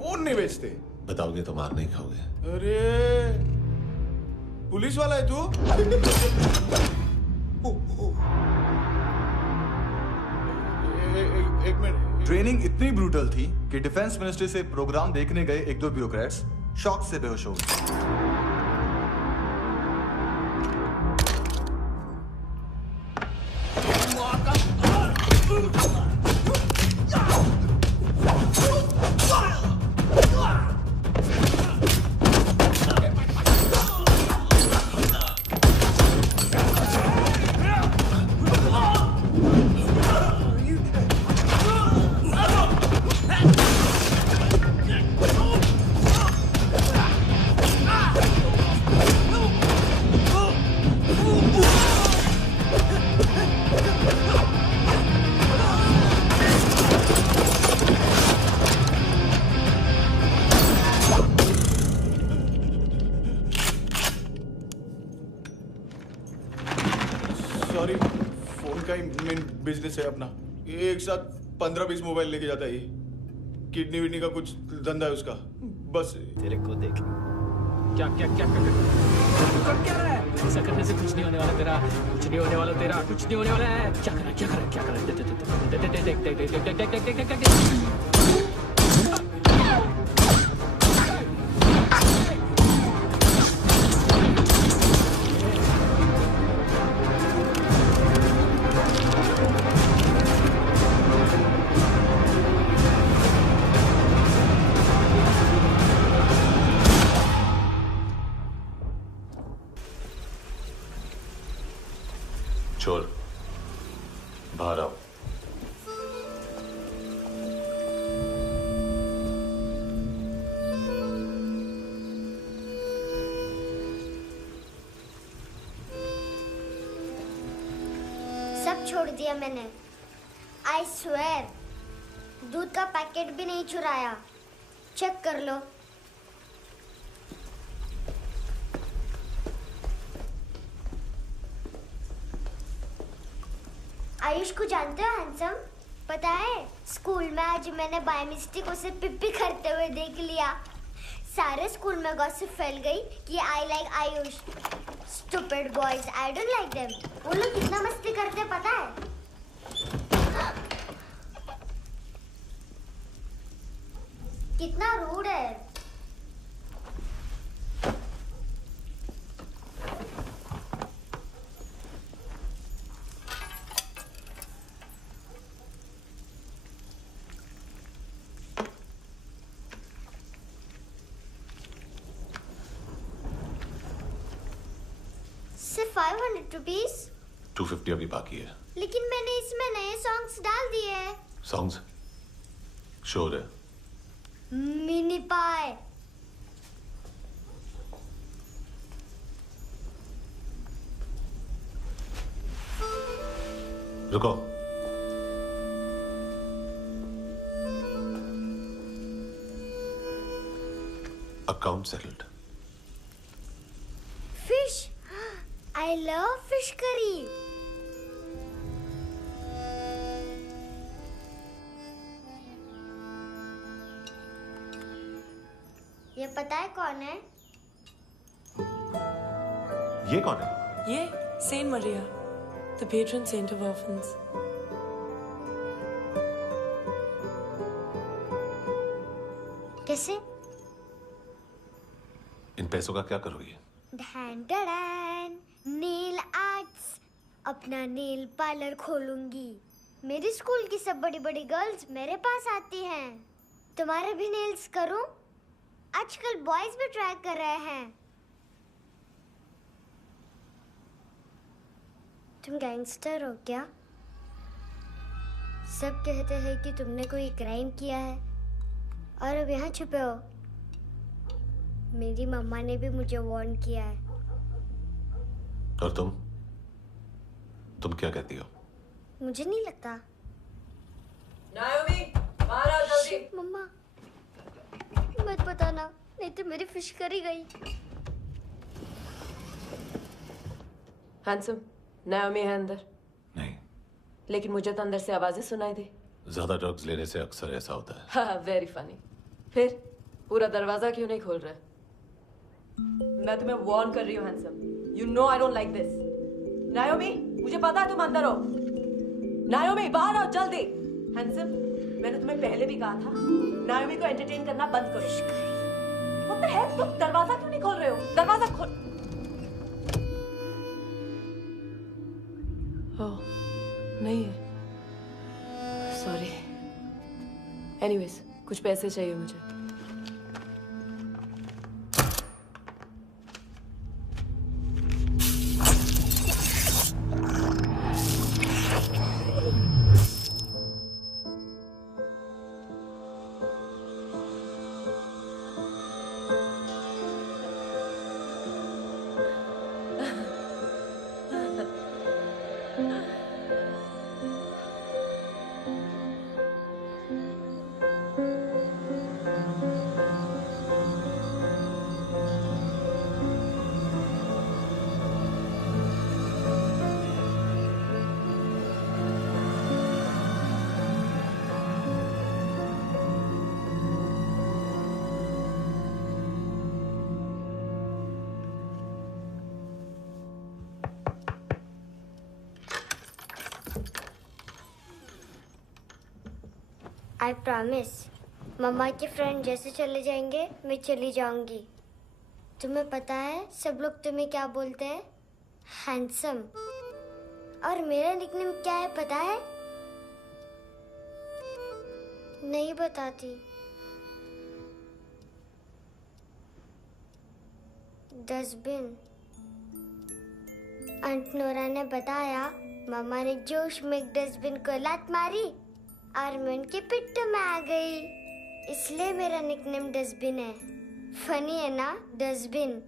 Phone नहीं बेचते। बताओगे तो मार नहीं खाओगे। अरे पुलिस वाला है तू? एक मिनट। ट्रेनिंग इतनी ब्रूटल थी कि डिफेंस मिनिस्ट्री से प्रोग्राम देखने गए एक दो ब्यूरोक्रेट्स शॉक से बेहोश हो गए। सॉरी, फोन का ही मेन बिजनेस है अपना। एक साथ 15-20 मोबाइल लेके जाता है ये। किडनी विडनी का कुछ धंधा है उसका। बस तेरे को देख क्या क्या क्या क्या रहा है? ऐसा करने से कुछ नहीं होने वाला तेरा, कुछ नहीं होने वाला तेरा, कुछ नहीं होने वाला है। क्या कर रहा है, क्या कर रहा है, क्या कर रहा है? चोर बाहर आओ। सब छोड़ दिया मैंने। आई स्वेयर, दूध का पैकेट भी नहीं चुराया। चेक कर लो। आयुष को जानते हो हैंडसम? पता है स्कूल में आज मैंने बाय मिस्टेक उसे पिप्पी करते हुए देख लिया। सारे स्कूल में गॉसिप फैल गई कि I like Ayush. Stupid boys, I don't like them. वो लोग कितना मस्ती करते पता है? कितना रूड है। सिर्फ 500 रुपीस। 250 अभी बाकी है। लेकिन मैंने इसमें नए सॉन्ग्स डाल दिए हैं। सॉन्ग्स शोर है। मिनी पाए। रुको। Account settled. Fish, I love fish curry. ये पता है कौन है? ये कौन है? ये saint Maria, the patron saint of orphans. कैसे? इन पैसों का क्या करोगी? ढैन ढैन, नेल आर्ट्स। अपना नेल पार्लर खोलूंगी। मेरी स्कूल की सब बड़ी बड़ी गर्ल्स मेरे पास आती हैं। तुम्हारे भी नेल्स करूं? आजकल बॉयज भी ट्राई कर रहे हैं। तुम गैंगस्टर हो क्या? सब कहते हैं कि तुमने कोई क्राइम किया है और अब यहाँ छुपे हो। मेरी मम्मा ने भी मुझे वार्न किया है। और तुम क्या कहती हो? मुझे नहीं लगता। नायोमी, बाहर आओ जल्दी। शिट, मम्मा मत बताना, नहीं तो मेरी फिश करी गई। हैंडसम, नायोमी है अंदर। नहीं। लेकिन मुझे तो अंदर से आवाजें सुनाई दी। ज्यादा ड्रग्स लेने से अक्सर ऐसा होता है। हाँ, वेरी फनी। फिर पूरा दरवाजा क्यों नहीं खोल रहे? मैं तुम्हें वार्न कर रही हूँ handsome. You know I don't like this. नायोमी, मुझे पता है तुम अंदर हो। नायोमी, बाहर आओ जल्दी। हैंडसम, मैंने तुम्हें पहले भी कहा था नायोमी को एंटरटेन करना बंद करो। What the hell? तुम दरवाजा क्यों नहीं खोल रहे हो? दरवाजा खोल। ओह, नहीं है। सॉरी। एनीवेज, कुछ पैसे चाहिए मुझे। आई प्रॉमिस, मम्मा के फ्रेंड जैसे चले जाएंगे मैं चली जाऊंगी। तुम्हें पता है सब लोग तुम्हें क्या बोलते हैं? हैंडसम। और मेरा निकनेम क्या है पता है? नहीं बताती। डस्टबिन। आंट नोरा ने बताया मम्मा ने जोश में एक डस्टबिन को लात मारी और मैं उनके पिट्ठू में आ गई, इसलिए मेरा निकनेम डस्टबिन है। फनी है ना, डस्टबिन।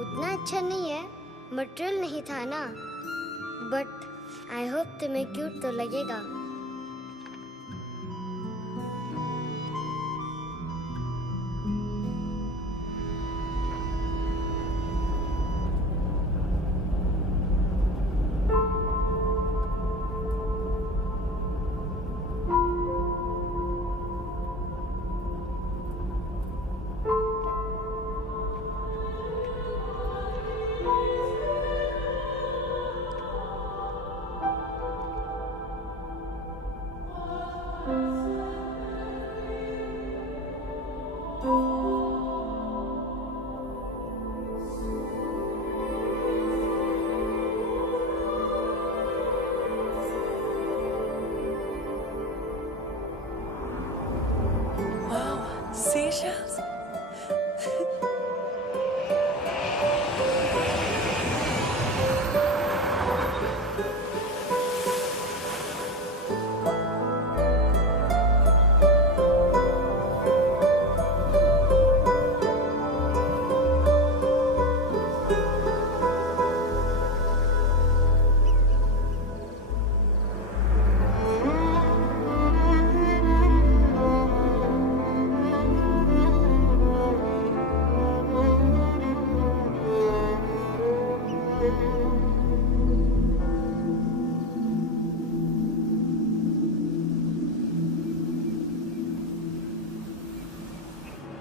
उतना अच्छा नहीं है, मटेरियल नहीं था ना, बट आई होप तुम्हें क्यूट तो लगेगा। Seashells?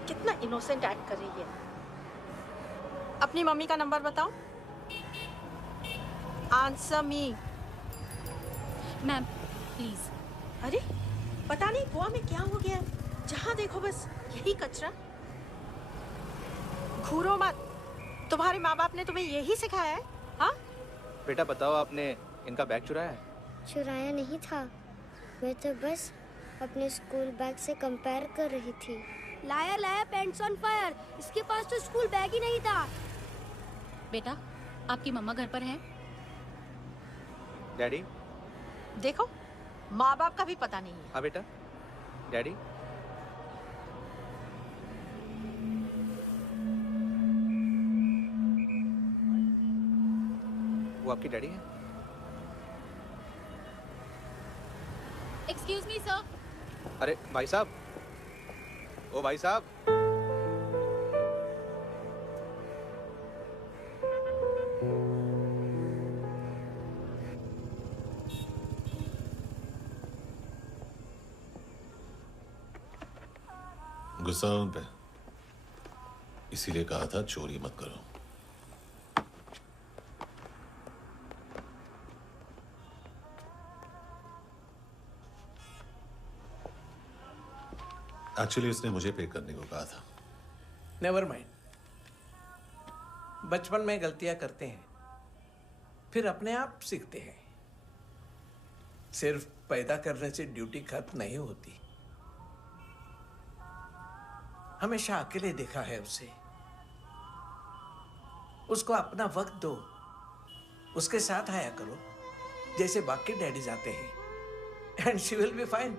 कितना इनोसेंट एक्ट कर रही है। अपनी मम्मी का नंबर बताओ। Answer me. Ma'am please. अरे पता नहीं गोवा में क्या हो गया, जहाँ देखो बस यही कचरा। घूरो मत, तुम्हारे माँ बाप ने तुम्हें यही सिखाया है? हाँ बेटा बताओ, आपने इनका बैग चुराया है? चुराया नहीं था, मैं तो बस अपने स्कूल बैग से कंपेयर कर रही थी। Liar liar pants on fire. इसके पास तो स्कूल बैग ही नहीं था। बेटा, आपकी मम्मा घर पर हैं? डैडी। देखो, माँ बाप का भी पता नहीं है। हाँ बेटा। डैडी। वो आपकी डैडी है? Excuse me sir. अरे भाई साहब, ओ भाई साहब। गुस्सा उन पे, इसीलिए कहा था चोरी मत करो। एक्चुअली उसने मुझे पे करने को कहा था। नेवर माइंड, बचपन में गलतियां करते हैं, फिर अपने आप सीखते हैं। सिर्फ पैदा करने से ड्यूटी खत्म नहीं होती। हमेशा अकेले देखा है उसे। उसको अपना वक्त दो, उसके साथ आया करो जैसे बाकी डैडीज आते हैं, and she will be fine.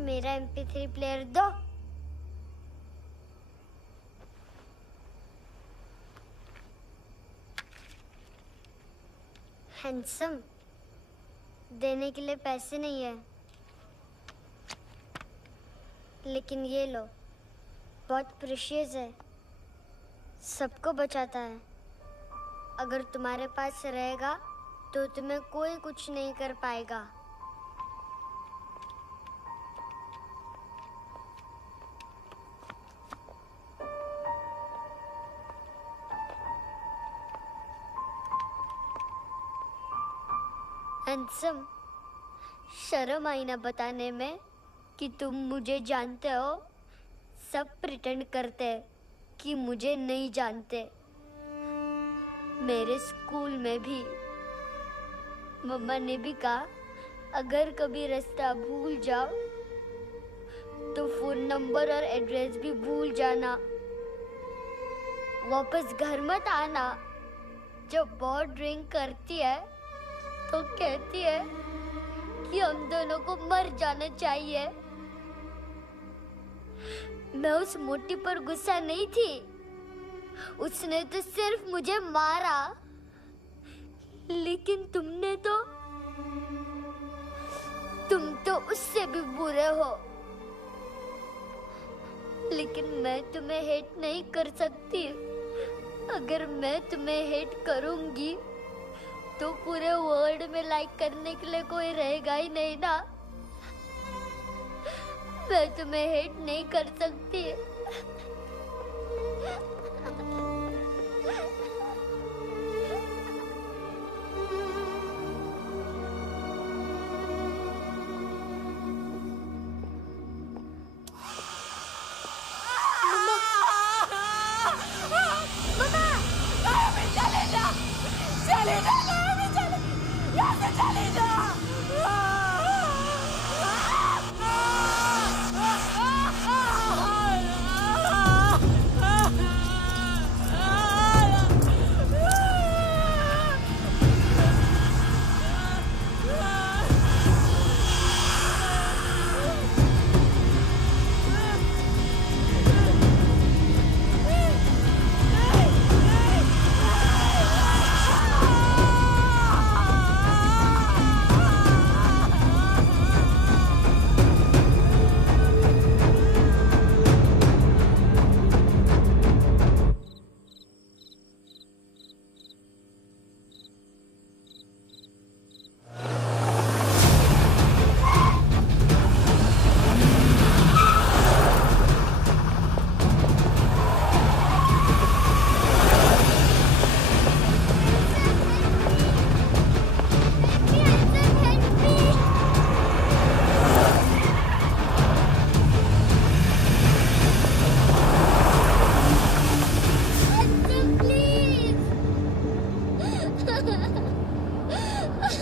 मेरा MP3 प्लेयर दो। हैंडसम, देने के लिए पैसे नहीं है, लेकिन ये लो, बहुत प्रेशियस है, सबको बचाता है। अगर तुम्हारे पास रहेगा तो तुम्हें कोई कुछ नहीं कर पाएगा। हैंडसम, शर्म आई ना बताने में कि तुम मुझे जानते हो। सब प्रिटेंड करते हैं कि मुझे नहीं जानते। मेरे स्कूल में भी मम्मा ने भी कहा, अगर कभी रास्ता भूल जाओ तो फोन नंबर और एड्रेस भी भूल जाना। वापस घर मत आना। जब बहुत ड्रिंक करती है तो कहती है कि हम दोनों को मर जाना चाहिए। मैं उस मोटी पर गुस्सा नहीं थी, उसने तो सिर्फ मुझे मारा। लेकिन तुम तो उससे भी बुरे हो। लेकिन मैं तुम्हें हेट नहीं कर सकती। अगर मैं तुम्हें हेट करूंगी तो पूरे वर्ल्ड में लाइक करने के लिए कोई रहेगा ही नहीं ना। मैं तुम्हें हेट नहीं कर सकती।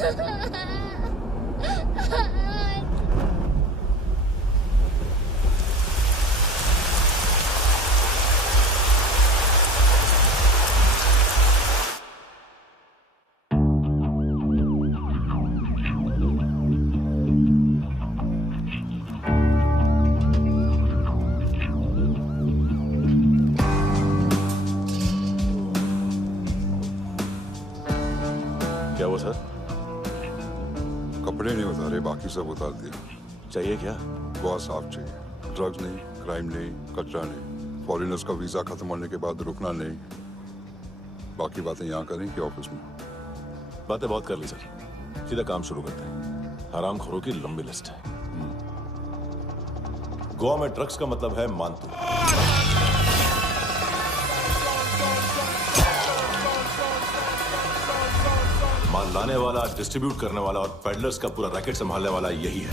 क्या हुआ सर? कपड़े नहीं उतारे, बाकी सब उतार दिए। चाहिए क्या? बहुत साफ चाहिए। ड्रग्स नहीं, क्राइम नहीं, कचरा नहीं। फॉरेनर्स का वीजा खत्म होने के बाद रुकना नहीं। बाकी बातें यहाँ करें कि ऑफिस में? बातें बहुत कर ली सर, सीधा काम शुरू करते हैं। हरामखोरों की लंबी लिस्ट है। गोवा में ड्रग्स का मतलब है मानतू। माल लाने वाला, डिस्ट्रीब्यूट करने वाला और पेडलर्स का पूरा रैकेट संभालने वाला यही है।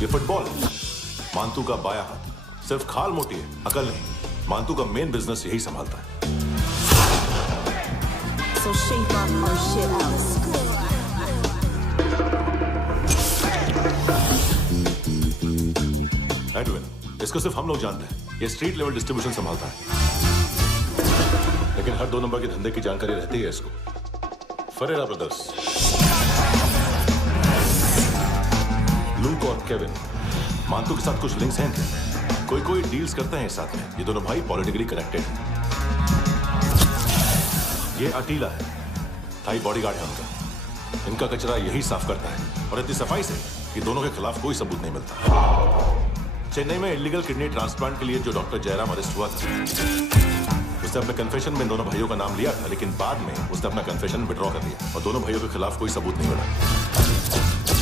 ये फुटबॉल मानतू का बाया हाथ। सिर्फ खाल मोटी है, अकल नहीं। मानतू का मेन बिजनेस यही संभालता है। So shape up our shit out. Edwin, इसको सिर्फ हम लोग जानते हैं। ये स्ट्रीट लेवल डिस्ट्रीब्यूशन संभालता है, लेकिन हर 2 नंबर के धंधे की जानकारी रहती है इसको। फरेरा ब्रदर्स, लूक और केविन, मानतू के साथ कुछ लिंक्स हैं क्या? कोई डील्स करते हैं साथ में। ये दोनों भाई पॉलिटिकली कनेक्टेड हैं। ये अटीला है, थाई बॉडीगार्ड है उनका। इनका कचरा यही साफ करता है और इतनी सफाई से कि दोनों के खिलाफ कोई सबूत नहीं मिलता। चेन्नई में इलीगल किडनी ट्रांसप्लांट के लिए जो डॉक्टर जयराम अरेस्ट हुआ था, उसने अपने कन्फेशन में दोनों भाइयों का नाम लिया था, लेकिन बाद में उसने अपना कन्फेशन विड्रॉ कर लिया और दोनों भाइयों के खिलाफ कोई सबूत नहीं मिला।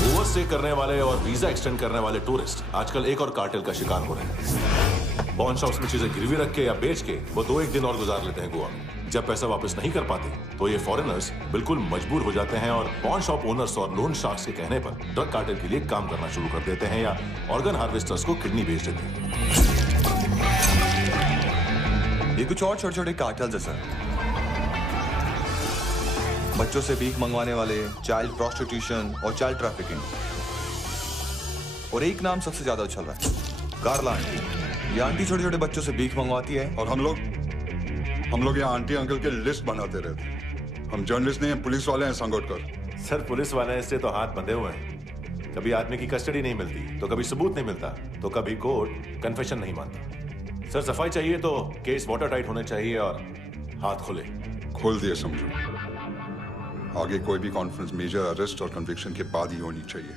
ओवरस्टे करने वाले और वीजा एक्सटेंड करने वाले टूरिस्ट आजकल एक और कार्टेल का शिकार हो रहे हैं। पॉन शॉप्स में चीजें गिरवी रख के या बेच के वो 2-1 दिन और गुजार लेते हैं गोवा में। जब पैसा वापस नहीं कर पाते तो ये फॉरेनर्स बिल्कुल मजबूर हो जाते हैं और पॉन शॉप ओनर्स और लोन शार्क्स के कहने पर ड्रग कार्टेल के लिए काम करना शुरू कर देते हैं या ऑर्गन हार्वेस्टर्स को किडनी बेच देते हैं। ये कुछ और छोटे छोटे कार्टेल्स है सर। बच्चों से भीख मंगवाने वाले, चाइल्ड प्रोस्टिट्यूशन और चाइल्ड ट्रैफिकिंग। और एक नाम सबसे ज्यादा उछल रहा है, कार्ला आंटी। ये आंटी छोटे छोटे बच्चों से भीख मंगवाती है और हम लोग यहाँ आंटी अंकल के लिस्ट बनाते रहते। हम जर्नलिस्ट नहीं हैं, पुलिस वाले हैं संगोटकर। सर पुलिस वाले हैं, इससे तो हाथ बंधे हुए हैं। कभी आदमी की कस्टडी नहीं मिलती तो कभी सबूत नहीं मिलता तो कभी कोर्ट कन्फेशन नहीं मानता। सर सफाई चाहिए तो केस वाटर टाइट होने चाहिए और हाथ खुले। खोल दिए समझो। आगे कोई भी कॉन्फ्रेंस मेजर अरेस्ट और कन्विक्शन के बाद ही होनी चाहिए।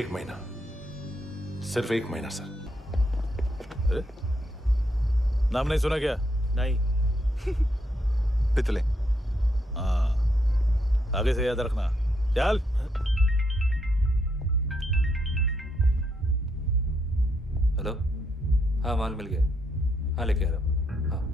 1 महीना, सिर्फ 1 महीना सर। नाम नहीं सुना क्या? नहीं। पितले। हाँ, आगे से याद रखना। चल। हेलो, हाँ माल मिल गया। हाँ लेके आ रहा हूँ। हाँ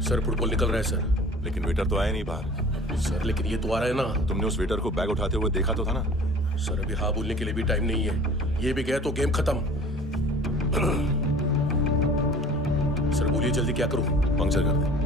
सर फुटबॉल निकल रहा है सर। लेकिन वेटर तो आया नहीं बाहर। सर लेकिन ये तो आ रहा है ना। तुमने उस वेटर को बैग उठाते हुए देखा तो था ना? सर अभी हाँ बोलने के लिए भी टाइम नहीं है। ये भी गया तो गेम खत्म। सर बोलिए जल्दी क्या करूं? पंक्चर कर दे।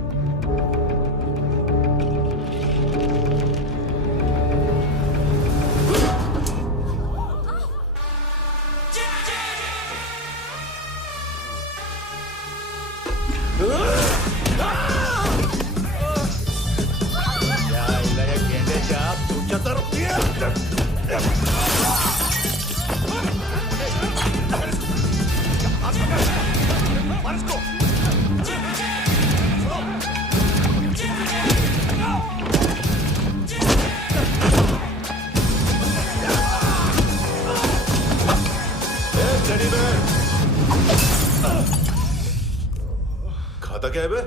खाता क्या है बे?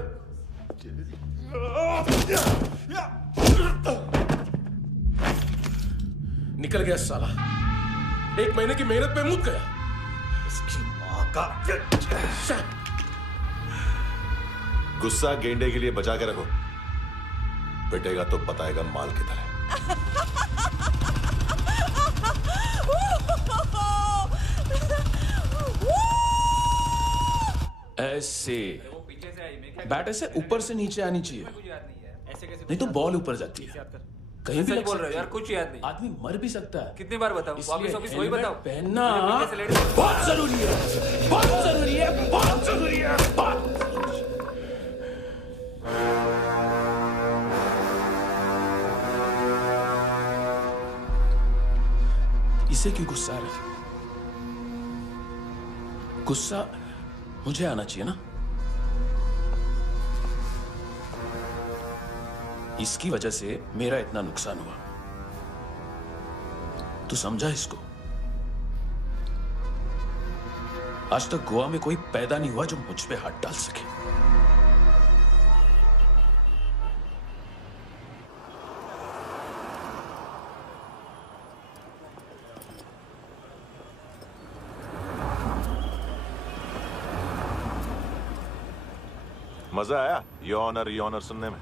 निकल गया साला। 1 महीने की मेहनत पे मुद गया। इसकी माँ का। गुस्सा गेंडे के लिए बचा के रखो, पिटेगा तो बताएगा माल किधर है। ऐसे बैट ऐसे ऊपर से नीचे आनी चाहिए, नहीं तो बॉल ऊपर जाती है। कहीं भी बोल रहे हो यार, कुछ याद नहीं। आदमी मर भी सकता है। कितनी बार बताऊं? वापिस वही बताओ। पहनना बहुत जरूरी है, बहुत जरूरी है, बहुत जरूरी है, बहुत। इसे क्यों गुस्सा आ रहा है? गुस्सा मुझे आना चाहिए ना। इसकी वजह से मेरा इतना नुकसान हुआ। तू समझा इसको? आज तक गोवा में कोई पैदा नहीं हुआ जो मुझ पे हाथ डाल सके। मजा आया योनर सुनने में?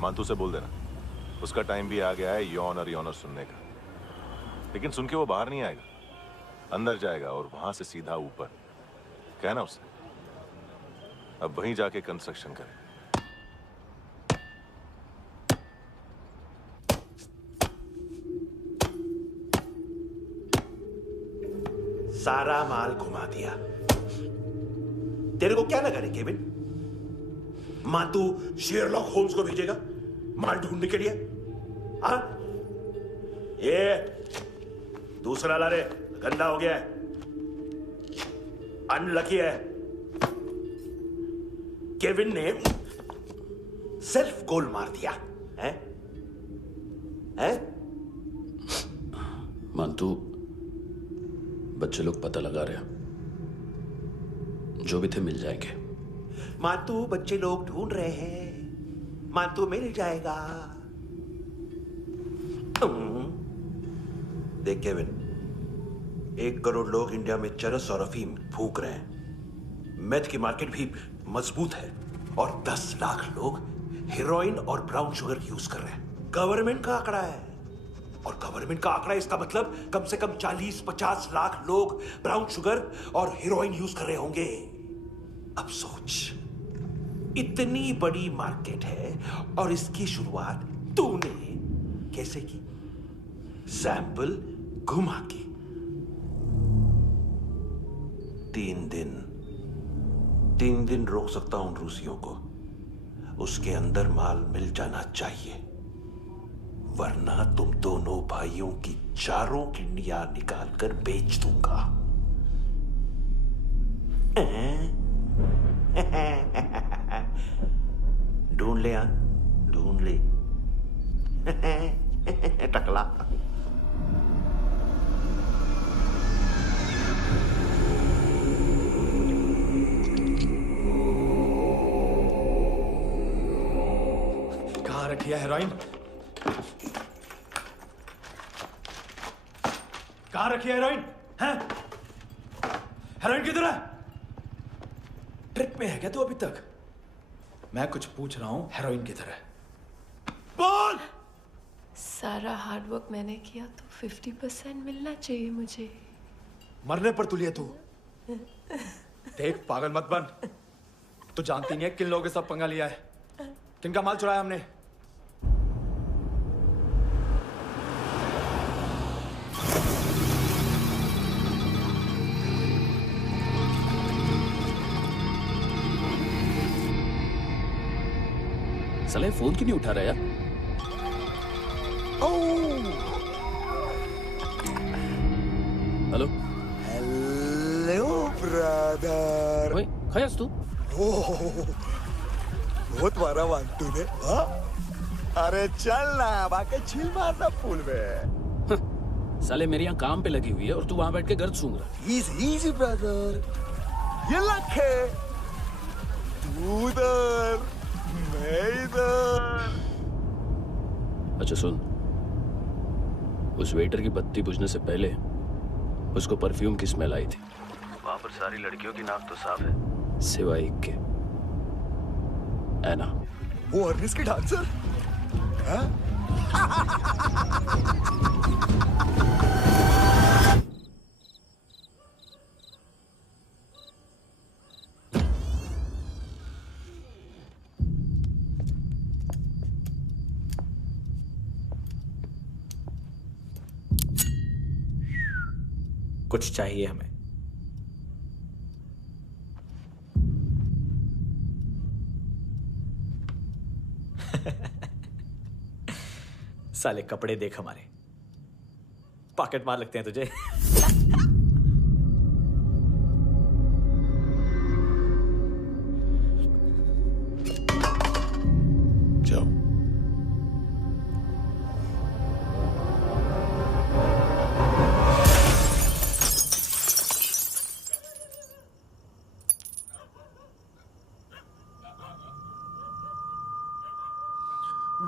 मांतू से बोल देना, उसका टाइम भी आ गया है योनर सुनने का। लेकिन सुन के वो बाहर नहीं आएगा, अंदर जाएगा और वहां से सीधा ऊपर। कहना उसे अब वहीं जाके कंस्ट्रक्शन करे। सारा माल घुमा दिया। तेरे को क्या लगा रे केविन? मातू शेरलॉक होम्स को भेजेगा माल ढूंढने के लिए? हाँ, ये दूसरा ला रे, गंदा हो गया है, अनलकी है। केविन ने सेल्फ गोल मार दिया है? हैं? मानतू, बच्चे लोग पता लगा रहे हैं, जो भी थे मिल जाएंगे। मातू बच्चे लोग ढूंढ रहे हैं, मातू मिल जाएगा। देख केविन, 1 करोड़ लोग इंडिया में चरस और अफीम फूक रहे हैं। मेथ की मार्केट भी मजबूत है और 10 लाख लोग हेरोइन और ब्राउन शुगर यूज कर रहे हैं। गवर्नमेंट का आंकड़ा है, और गवर्नमेंट का आंकड़ा इसका मतलब कम से कम 40-50 लाख लोग ब्राउन शुगर और हेरोइन यूज कर रहे होंगे। अब सोच, इतनी बड़ी मार्केट है और इसकी शुरुआत तूने कैसे की? सैंपल घुमा के। 3 दिन रोक सकता हूं रूसियों को, उसके अंदर माल मिल जाना चाहिए, वरना तुम दोनों भाइयों की 4 किडनियां निकाल कर बेच दूंगा। ढूंढ ले, ढूंढ ले टकला। कहाँ रखी है हेरोइन? कहाँ रखी है हेरोइन? हैं? हेरोइन किधर है? ट्रिप पे है क्या तू अभी तक? मैं कुछ पूछ रहा हूं, हेरोइन किधर है? बोल! सारा हार्डवर्क मैंने किया तो 50% मिलना चाहिए मुझे। मरने पर तुलिए तू। देख, पागल मत बन। तू जानती नहीं है किन लोगों के साथ पंगा लिया है, किनका माल चुराया हमने। साले फोन क्यों नहीं उठा रहा यार? Hello hello brother. ओए, खयास तू? बहुत मारा वांटू ने। हाँ? अरे चल ना, बाकी चिल मारना पूल में। साले मेरी यहाँ काम पे लगी हुई है और तू वहां बैठ के गर्द सूंघ रहा। इजी ब्रदर, ये लक है। तू उधर, मैं इधर। अच्छा सुन, उस वेटर की बत्ती बुझने से पहले उसको परफ्यूम की स्मेल आई थी। वहां पर सारी लड़कियों की नाक तो साफ है, सिवाय एक के। एना। वो अर्नेस्ट की डांसर? हाँ? कुछ चाहिए हमें। साले कपड़े देख हमारे, पॉकेट मार लगते हैं तुझे। जाओ।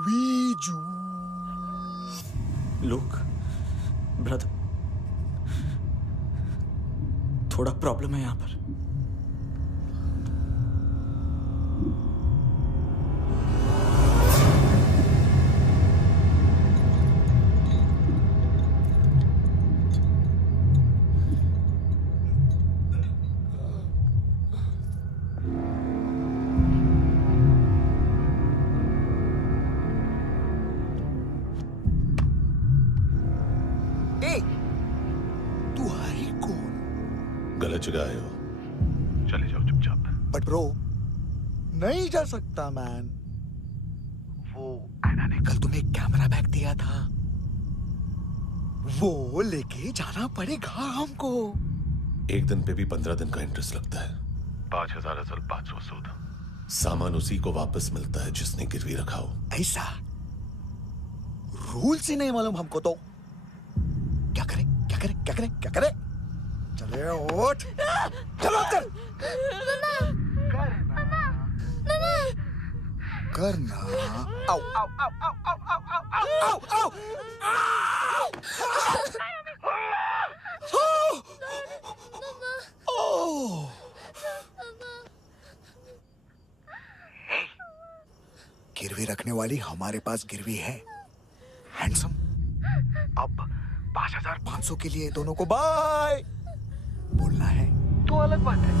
वीजू। लुक ब्रदर, थोड़ा प्रॉब्लम है यहां पर। गलत जगह आए हो, चले जाओ चुपचाप। बट ब्रो, नहीं जा सकता मैन। वो एना ने कल तुम्हें एक कैमरा बैग दिया था, वो लेके जाना पड़ेगा हमको। एक दिन पे भी 15 दिन का इंटरेस्ट लगता है। 5,000 असल 500 सूद। सामान उसी को वापस मिलता है जिसने गिरवी रखा हो। ऐसा रूल से नहीं मालूम हमको तो। क्या करें क्या करें क्या करें क्या करें? चले उठ, चलो कर करना। आओ आओ आओ आओ आओ आओ आओ आओ आओ। गिरवी रखने वाली हमारे पास गिरवी है हैंडसम। अब 5,500 के लिए दोनों को बाय बोलना है तो अलग बात है।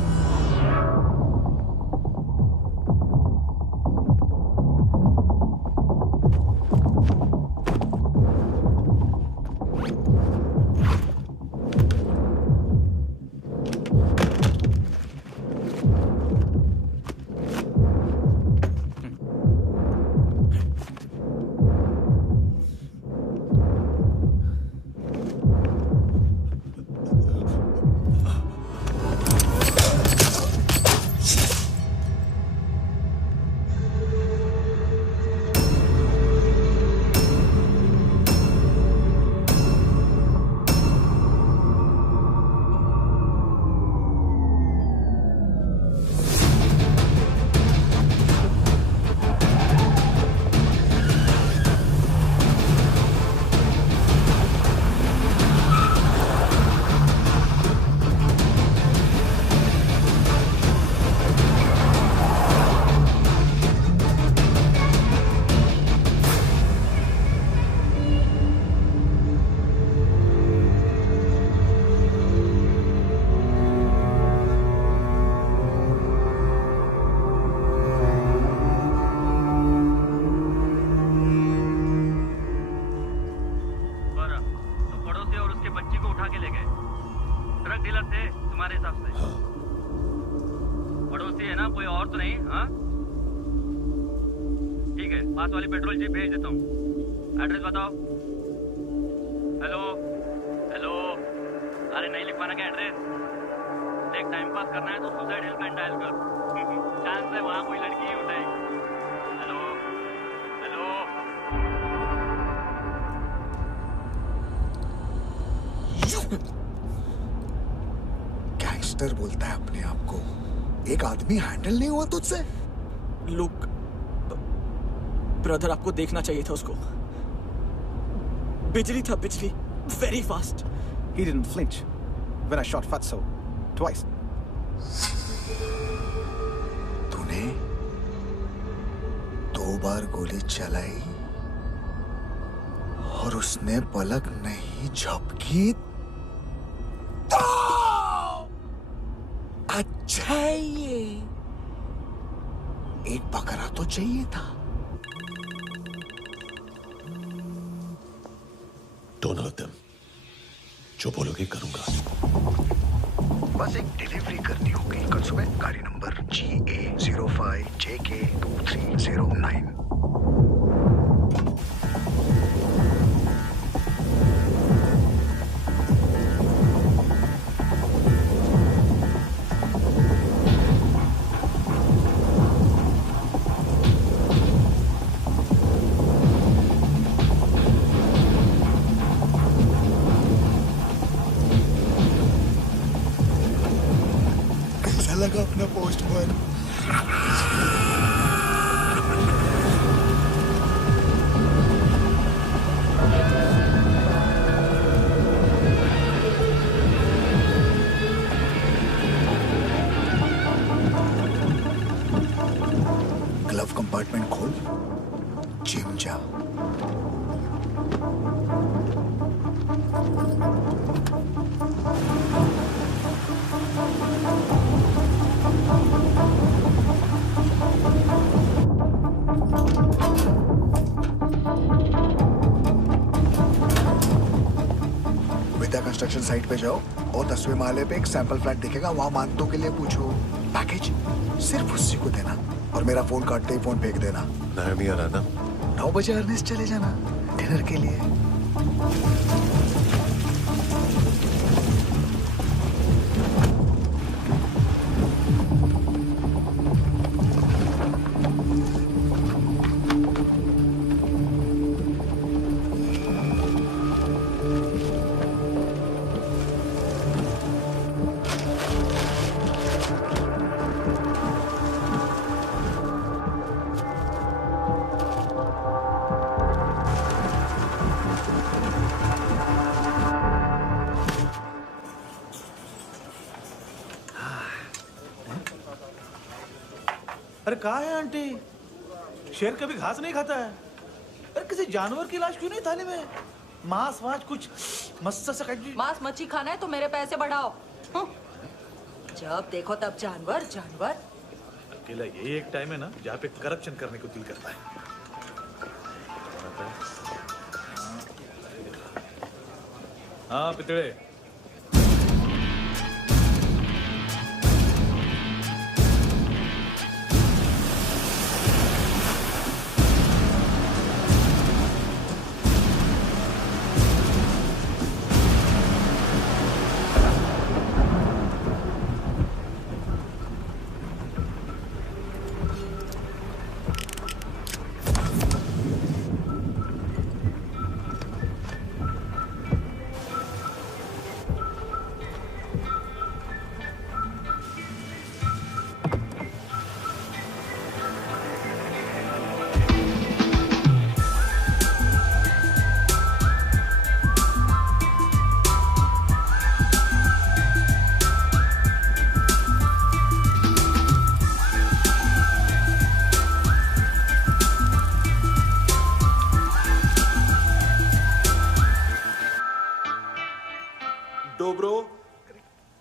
गैंगस्टर बोलता है अपने आप को। एक आदमी हैंडल नहीं हुआ तुझसे? लुक ब्रदर, आपको देखना चाहिए था उसको। बिजली था, बिजली, very fast. He didn't flinch when I shot Fatso twice. तूने 2 बार गोली चलाई और उसने पलक नहीं झपकी तो अच्छा ये एक बकरा तो चाहिए था। Don't hurt them. जो बोलोगे करूंगा। बस एक डिलीवरी करनी होगी। कल सुबह गाड़ी नंबर GA05JK2309। लगा अपना पोस्टमैन। ग्लव कंपार्टमेंट खोल, जिम जा। कंस्ट्रक्शन साइट पे जाओ और 10वें माले पे एक सैंपल फ्लैट दिखेगा, वहां मानतों के लिए पूछो। पैकेज सिर्फ उसी को देना और मेरा फोन काटते ही फोन फेंक देना। नायमी आ रहा ना? 9 बजे अर्नेस्ट चले जाना डिनर के लिए। अरे कहाँ है आंटी? शेर कभी घास नहीं खाता है। अरे किसी जानवर की लाश क्यों नहीं थाली में? मांस वास कुछ मस्त सा मांस मच्छी खाना है तो मेरे पैसे बढ़ाओ। जब देखो तब जानवर जानवर। अकेला यही एक टाइम है ना जहाँ पे करप्शन करने को दिल करता है। हाँ पितड़े।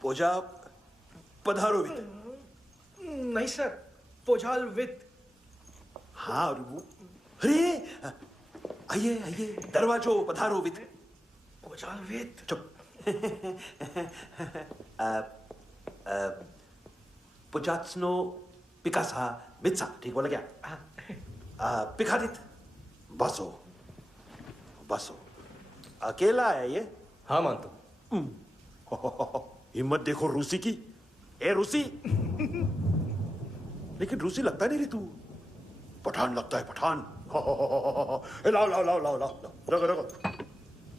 पोजा पधारोवित। नहीं सर, पोजाल वित। हाँ अरे आइए आइए, दरवाजो पधारोवित। पोजाल वित। चुप। पुजात्सनो पिकासा मित्सा, ठीक बोला क्या? पिकादित बसो बसो। अकेला है ये? हाँ मानता हूं। हिम्मत देखो रूसी की। ए रूसी। लेकिन रूसी लगता नहीं रे तू, पठान लगता है पठान। लाओ लाओ लाओ लाओ लाओ, रखो रखो।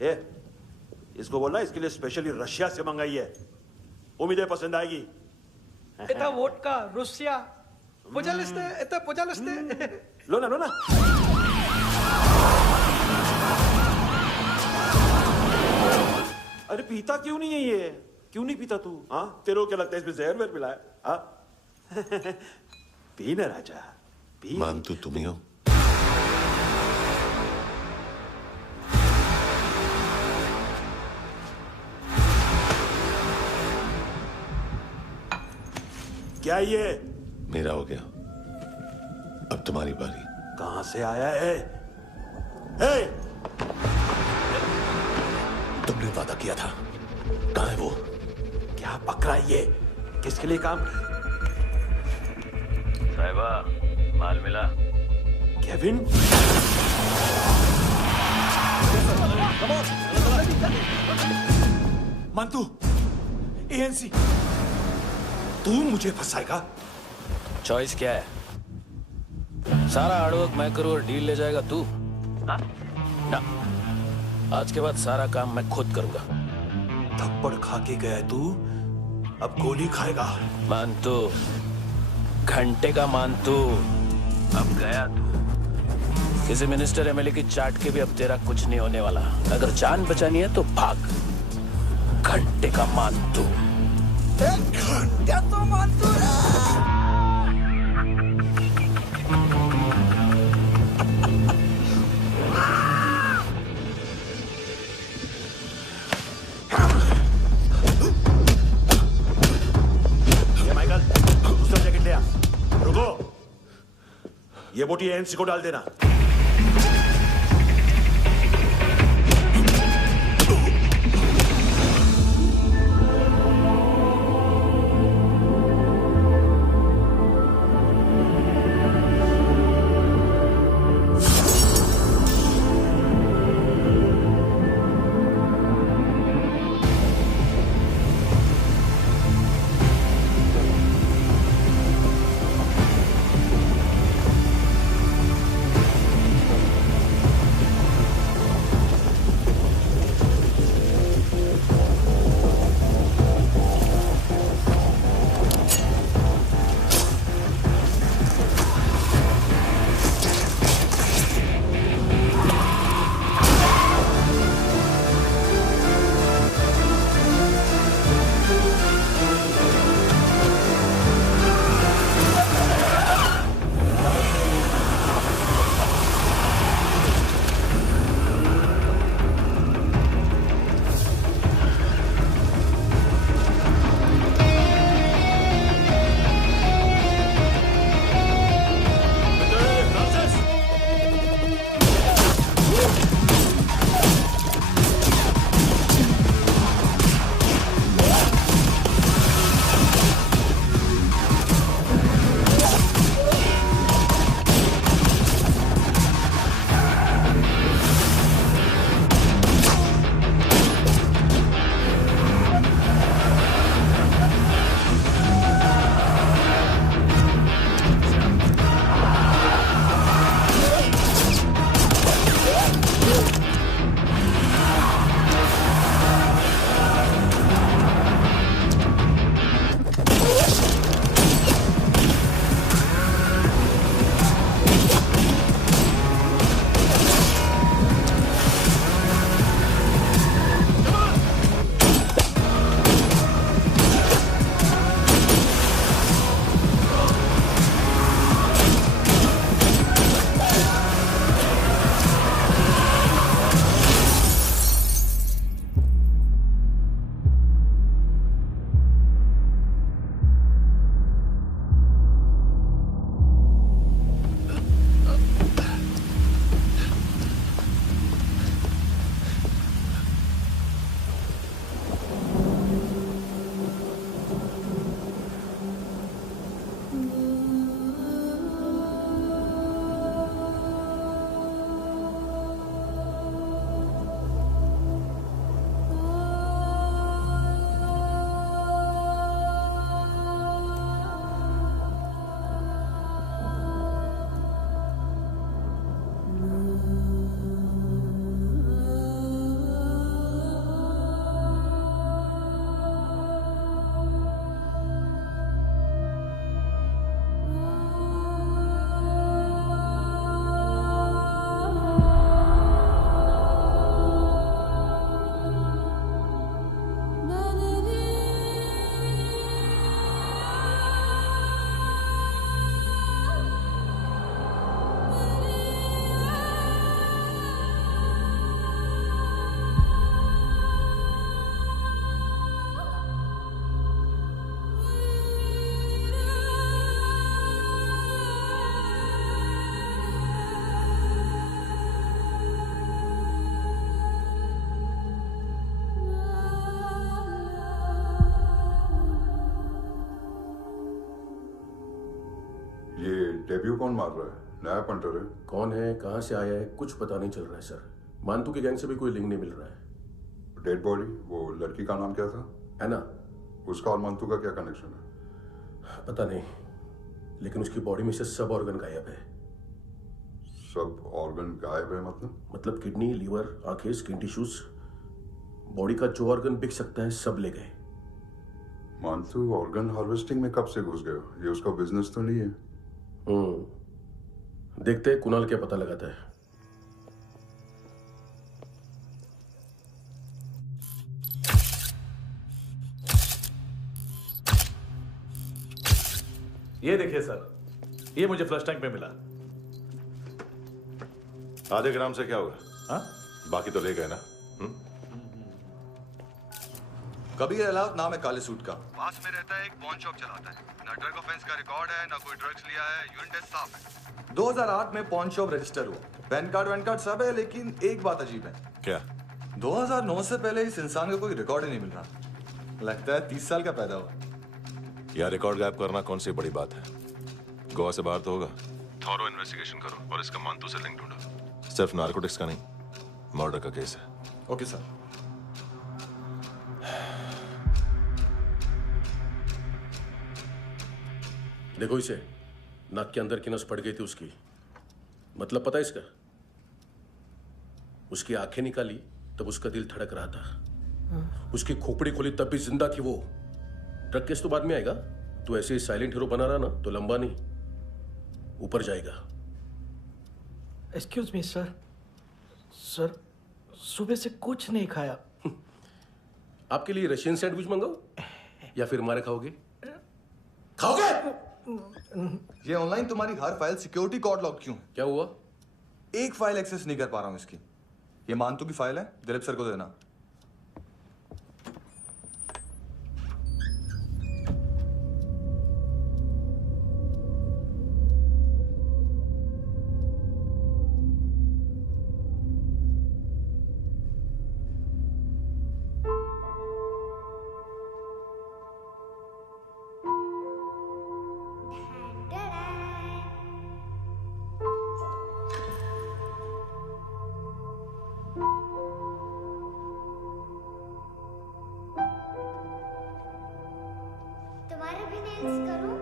ए इसको बोलना इसके लिए स्पेशली रशिया से मंगाई है, उम्मीद है पसंद आएगी। इतना वोडका रूसिया पोजालिस्ते, इतना पोजालिस्ते। लो ना लो ना। अरे पीता क्यों नहीं है ये? क्यों नहीं पीता तू? हाँ तेरे को क्या लगता है इसमें जहर वहर मिला है? हाँ पी ना राजा पी। मान तू तुम ही हो। क्या ये? मेरा हो गया, अब तुम्हारी बारी। कहां से आया है? हे! तुमने वादा किया था, कहां है वो? क्या पकड़ा ये? किसके लिए काम? साहिबा, माल मिला? केविन? मंतू, एएनसी, तू मुझे फंसाएगा? चॉइस क्या है? सारा हार्डवर्क मैं करूं और डील ले जाएगा तू? ना, आज के बाद सारा काम मैं खुद करूंगा। थप्पड़ खा के गया तू, अब गोली खाएगा। मानतू, घंटे का मानतू, अब गया तू। किसी मिनिस्टर एमएलए की चाट के भी अब तेरा कुछ नहीं होने वाला। अगर जान बचानी है तो भाग। घंटे का मानतू। घंटा तो मानतू ये माइकल, दूसरा जैकेट ले आ। रुको, ये बोटी एएनसी को डाल देना। ये डेब्यू कौन मार रहा है? नया पंटर है? कौन है, कहाँ से आया है, कुछ पता नहीं चल रहा है सर। मानतू की गैंग से भी कोई लिंक नहीं मिल रहा है। डेड बॉडी, वो लड़की का नाम क्या था? एना। उसका और मानतू का क्या कनेक्शन है? पता नहीं, लेकिन उसकी बॉडी में से सब ऑर्गन गायब है। सब ऑर्गन गायब है मतलब किडनी, लीवर, आंखें, स्किन टिश्यूज, बॉडी का जो ऑर्गन बिक सकता है सब ले गए। मानतू ऑर्गन हार्वेस्टिंग में कब से घुस गए? ये उसका बिजनेस तो नहीं है? देखते हैं कुणाल क्या पता लगाता है। ये देखिए सर, ये मुझे फ्लश टैंक में मिला। आधे ग्राम से क्या होगा? हाँ? बाकी तो ले गए ना? कबीर अलाउद्दीन नाम है काले सूट का, पास में रहता है, एक पॉन शॉप चलाता है। ना ड्रग ऑफेंस का रिकॉर्ड है, ना कोई ड्रग्स लिया है, यूरिन टेस्ट साफ है। 2008 में पॉन शॉप रजिस्टर हुआ, पैन कार्ड सब है, लेकिन एक बात अजीब है। क्या? 2009 से पहले इस इंसान का कोई रिकॉर्ड ही नहीं मिल रहा। लगता है 30 साल का पैदा हुआ। यह रिकॉर्ड गायब करना कौन सी बड़ी बात है? गोवा से बाहर तो होगा। थॉरो इन्वेस्टिगेशन करो और इसका मानतू से लिंक ढूंढो। सिर्फ नारकोटिक्स का नहीं, मर्डर का केस है। Okay sir. देखो इसे, नाक के अंदर की नस पड़ गई थी उसकी। मतलब पता है इसका? उसकी आंखें निकाली तब उसका दिल धड़क रहा था। उसकी खोपड़ी खोली तब भी जिंदा थी वो। ड्रग केस तो बाद में आएगा। तो ऐसे ही साइलेंट हीरो बना रहा ना तो लंबा नहीं, ऊपर जाएगा। एक्सक्यूज मी सर, सर सुबह से कुछ नहीं खाया। आपके लिए रशियन सैंडविच मंगाओ या फिर हमारे खाओगे? खाओगे? ये ऑनलाइन तुम्हारी हर फाइल सिक्योरिटी कोड लॉक क्यों है? क्या हुआ? एक फाइल एक्सेस नहीं कर पा रहा हूं इसकी। ये मानतू की फाइल है, दिलीप सर को देना। तुम्हारे भी नेल्स करूं?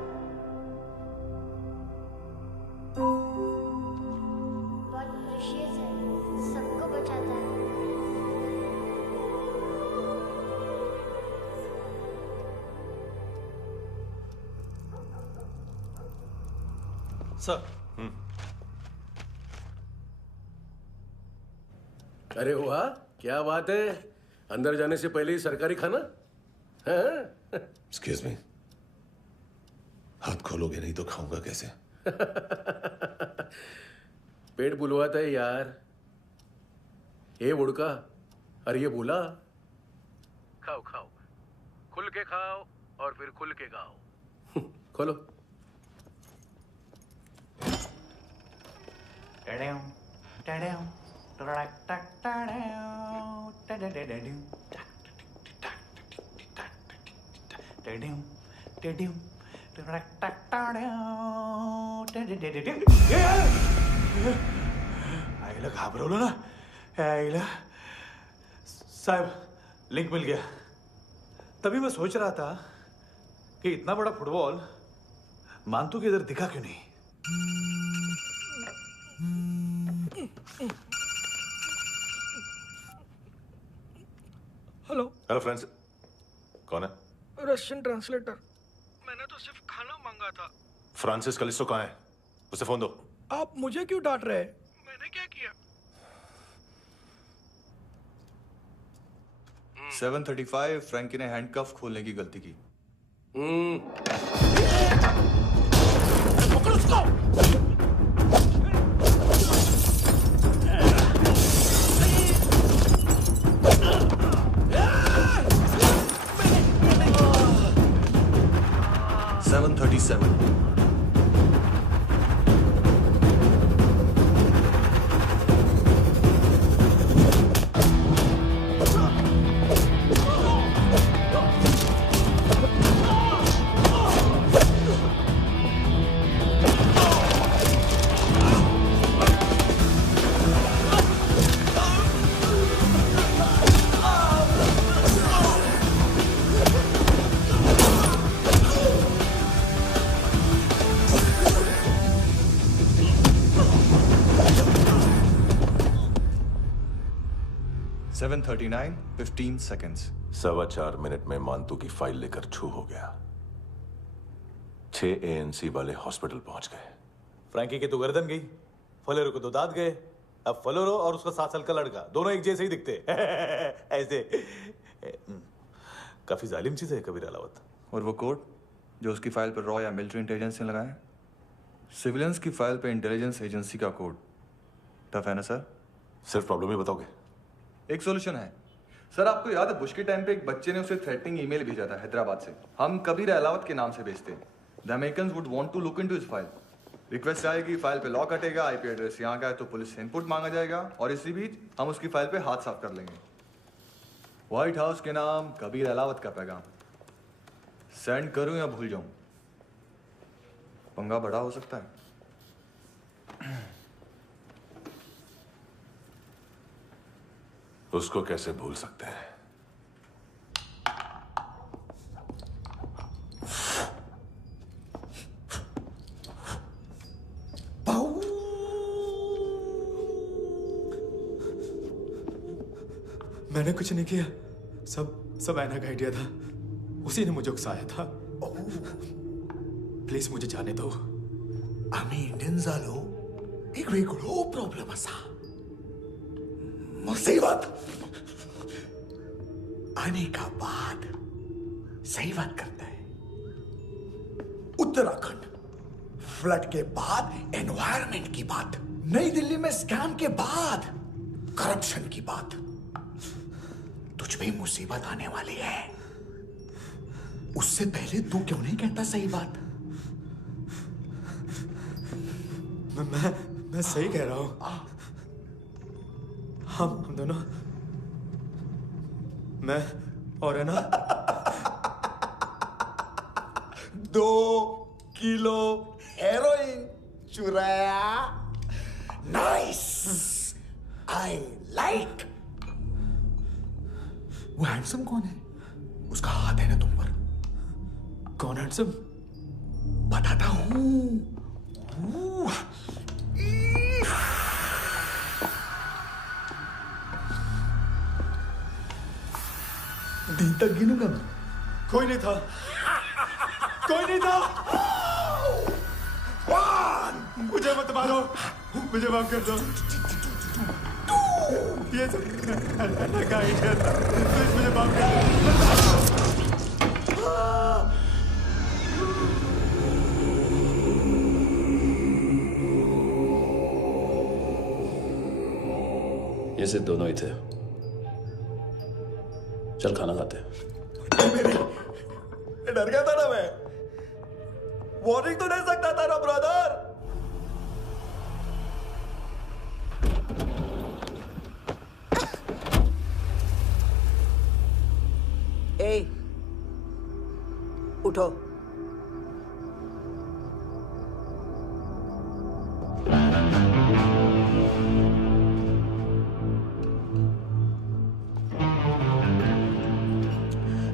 बहुत प्रेशियस है, सबको बचाता है। सर। अरे वाह, क्या बात है। अंदर जाने से पहले ही सरकारी खाना। एक्सक्यूज मी, हाथ खोलोगे नहीं तो खाऊंगा कैसे? पेट बुलवाता है यार। ये बुड़का, अरे ये बोला। खाओ खाओ, खुल के खाओ और फिर खुल के गाओ। खोलो। आईला घाबरवलं ना। आईला साहब लिंक मिल गया। तभी मैं सोच रहा था कि इतना बड़ा फुटबॉल मानतू के इधर दिखा क्यों नहीं। हेलो हेलो फ्रेंड्स, कौन है? Russian translator. मैंने तो सिर्फ खाना मांगा था। फ्रांसिस कलिस्टो कहाँ है? उसे फोन दो। आप मुझे क्यों डांट रहे हैं? मैंने क्या किया? 735 फ्रैंकी ने हैंडकफ खोलने की गलती की। पकड़ो उसको। 737 Ah! 7:39, 15 seconds. 4.25 मिनट में मानतू की फाइल लेकर छू हो गया। 6 ANC वाले हॉस्पिटल पहुंच गए। फ्रैंकी की तो गर्दन गई, फलेरो को तो दांत गए। अब फलेरो और उसका 7 साल का लड़का दोनों एक जैसे ही दिखते ऐसे। काफी जालिम चीज है कबीर अलावत। और वो कोड जो उसकी फाइल पर रॉ या मिलिट्री इंटेलिजेंस ने लगाया, सिविलियंस की फाइल पे इंटेलिजेंस एजेंसी का कोड। टफ है ना सर? सिर्फ प्रॉब्लम ही बताओगे? एक सॉल्यूशन है सर। आपको याद है बुश के टाइम पे एक बच्चे ने उसे थ्रेटनिंग ईमेल भेजा था हैदराबाद से। हम कबीर अलावत के नाम से भेजते हैं। The Americans would want to look into his file. Request आएगी, फाइल पे लॉक हटेगा, आईपी एड्रेस यहाँ का है तो पुलिस से इनपुट मांगा जाएगा और इसी बीच हम उसकी फाइल पे हाथ साफ कर लेंगे। व्हाइट हाउस के नाम कबीर अलावत का पैगाम। सेंड करूं या भूल जाऊं? पंगा बड़ा हो सकता है। उसको कैसे भूल सकते हैं? मैंने कुछ नहीं किया, सब ऐना का आइडिया था। उसी ने मुझे उकसाया था। प्लीज मुझे जाने दो। आम्ही इंडियन झालो एक वेगळो प्रॉब्लेम असा, मुसीबत आने का बाद। सही बात करता है। उत्तराखंड फ्लड के बाद एनवायरनमेंट की बात, नई दिल्ली में स्कैम के बाद करप्शन की बात। तुझ पे मुसीबत आने वाली है, उससे पहले तू क्यों नहीं कहता सही बात? मैं सही कह रहा हूं। हम दोनों, मैं और है ना 2 किलो हेरोइन चुराया। Nice, I like. वो हैंडसम कौन है? उसका हाथ है ना तुम पर? कौन हैंडसम? बताता हूं। दिन तक गिनूंगा मैं। कोई नहीं था, कोई नहीं था। मुझे मत मारो, मुझे माफ कर दो। ये सब का आइडिया था, प्लीज मुझे माफ कर दो। ये सिर्फ दोनों ही थे। चल खाना खाते हैं। डर गया था ना मैं। वार्निंग तो दे सकता था ना ब्रदर। ए, उठो।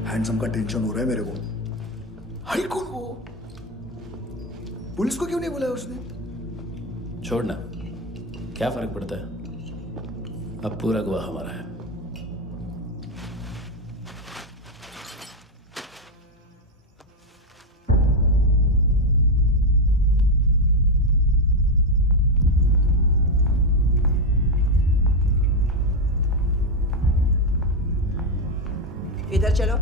हैंडसम का टेंशन हो रहा है मेरे को। हाई कौन वो? पुलिस को क्यों नहीं बुलाया उसने? छोड़ना, क्या फर्क पड़ता है? अब पूरा गवाह हमारा है। इधर चलो।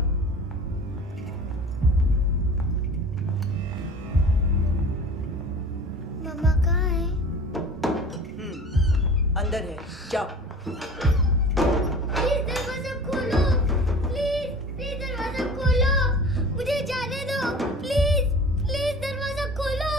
मम्मा कहाँ है? अंदर है, जाओ। प्लीज दरवाजा खोलो, प्लीज दरवाजा खोलो, मुझे जाने दो। प्लीज दरवाजा खोलो।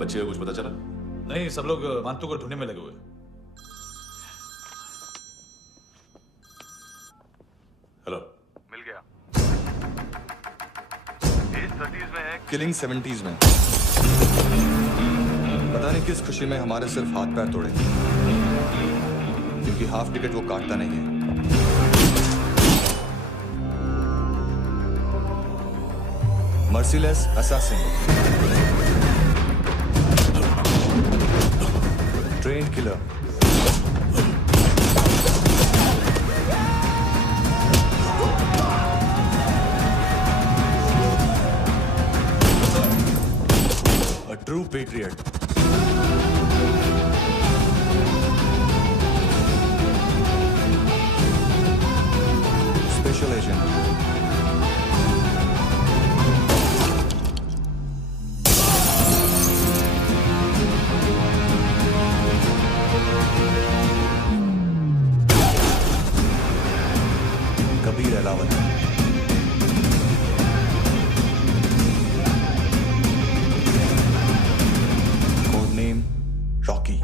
बच्चे को कुछ पता चला? नहीं, सब लोग मानतू को ढूंढने में लगे हुए। हेलो, मिल गया। भेज 30s में है, किलिंग 70s में। पता नहीं किस खुशी में हमारे सिर्फ हाथ पैर तोड़े, क्योंकि हाफ टिकट वो काटता नहीं है। Merciless assassin, train killer, a true patriot. Special agent. Kabir Ahlawat. Code name Rocky.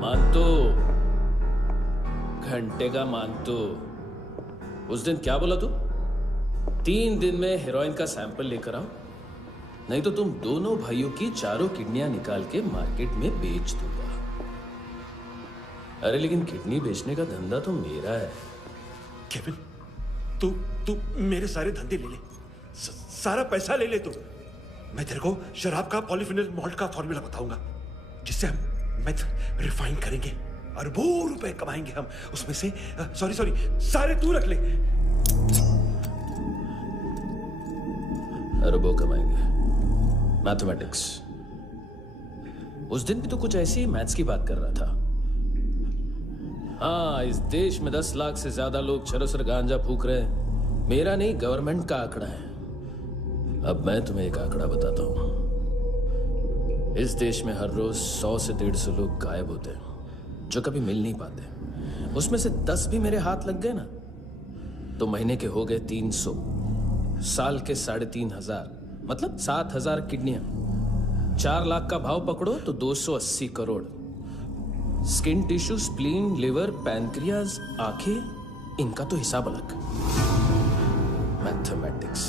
मानतो, घंटे का मानतो। उस दिन क्या बोला तू? 3 दिन में हेरोइन का सैंपल लेकर आओ, नहीं तो तुम दोनों भाइयों की चारों किडनियां निकाल के मार्केट में बेच दूंगा। अरे लेकिन किडनी बेचने का धंधा तो मेरा है। केविन, तू मेरे सारे धंधे ले ले, सारा पैसा ले ले तू। मैं तेरे को शराब का पॉलीफिनल मॉल्ट का फॉर्मूला बताऊंगा, जिससे हम मेथ रिफाइन करेंगे, अरबों रुपए कमाएंगे हम उसमें से। सॉरी सारे तू रख ले। अरबों कमाएंगे, मैथमेटिक्स। उस दिन भी तो कुछ ऐसी मैथ्स की बात कर रहा था। हाँ, इस देश में 10 लाख से ज्यादा लोग चरस और गांजा फूक रहे हैं। मेरा नहीं, गवर्नमेंट का आंकड़ा है। अब मैं तुम्हें एक आंकड़ा बताता हूं। इस देश में हर रोज 100 से 150 लोग गायब होते हैं, जो कभी मिल नहीं पाते। उसमें से 10 भी मेरे हाथ लग गए ना, तो महीने के हो गए 300, साल के 3500, मतलब 7000 किडनियां। 4 लाख का भाव पकड़ो तो 280 crore. Skin tissue, spleen, liver, pancreas, आंखें, इनका तो हिसाब अलग। मैथमेटिक्स।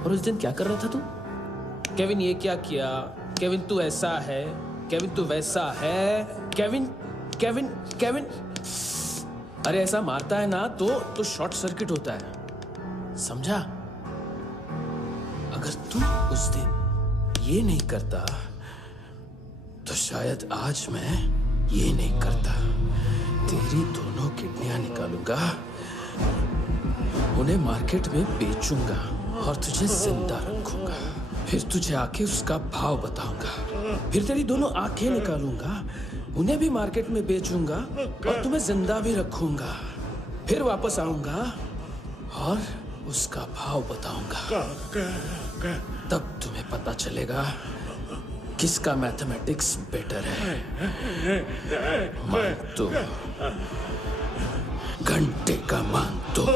और उस दिन क्या कर रहा था तू? केविन ये क्या किया, केविन तू ऐसा है, केविन तू वैसा है, केविन केविन केविन। अरे ऐसा मारता है ना तो शॉर्ट सर्किट होता है, समझा? अगर तू उस दिन ये नहीं करता तो शायद आज मैं ये नहीं करता। तेरी दोनों किडनियां निकालूंगा, उन्हें मार्केट में बेचूंगा और तुझे जिंदा रखूंगा। फिर तुझे आके उसका भाव बताऊंगा। फिर तेरी दोनों आंखें निकालूंगा, उन्हें भी मार्केट में बेचूंगा और तुम्हें जिंदा भी रखूंगा। फिर वापस आऊंगा और उसका भाव बताऊंगा। तब तुम्हें पता चलेगा किसका मैथमेटिक्स बेटर है। मानतो, घंटे का मानतो।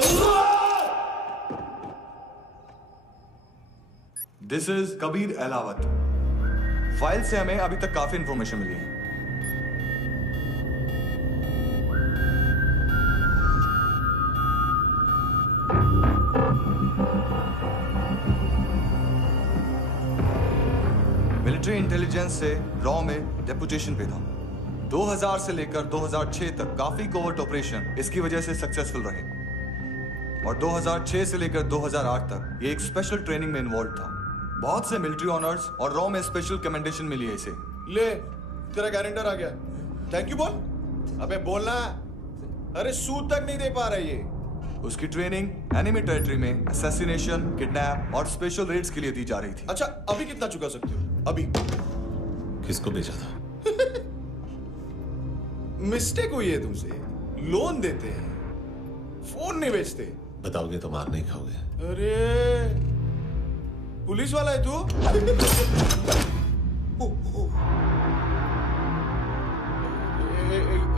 This is Kabir Ahlawat. File से हमें अभी तक काफी इंफॉर्मेशन मिली है। मिलिट्री इंटेलिजेंस से रॉ में डेपुटेशन पे था। 2000 से लेकर 2006 तक काफी कोवर्ट ऑपरेशन इसकी वजह से सक्सेसफुल रहे, और 2006 से लेकर 2008 तक ये एक स्पेशल ट्रेनिंग में इन्वॉल्व था। बहुत से मिलिट्री ऑनर्स और रॉ में स्पेशल कमेंडेशन मिली है इसे। ले, तेरा गारंटर आ गया। थैंक यू बोल। अबे बोलना। अरे सूद तक नहीं दे पा रहा ये। उसकी ट्रेनिंग एनिमी टेरिटरी में असैसिनेशन, किडनैप और स्पेशल रेड्स के लिए दी जा रही थी। अच्छा, अभी कितना चुका सकते हो? अभी किसको भेजा था? मिस्टेक हुई है तुमसे। लोन देते हैं, फोन नहीं बेचते। बताओगे तो मार नहीं खाओगे। अरे पुलिस वाला है तू?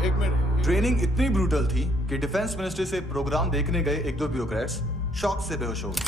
एक मिनट। ट्रेनिंग इतनी ब्रूटल थी कि डिफेंस मिनिस्ट्री से प्रोग्राम देखने गए एक दो ब्यूरोक्रेट्स शॉक से बेहोश हो गए।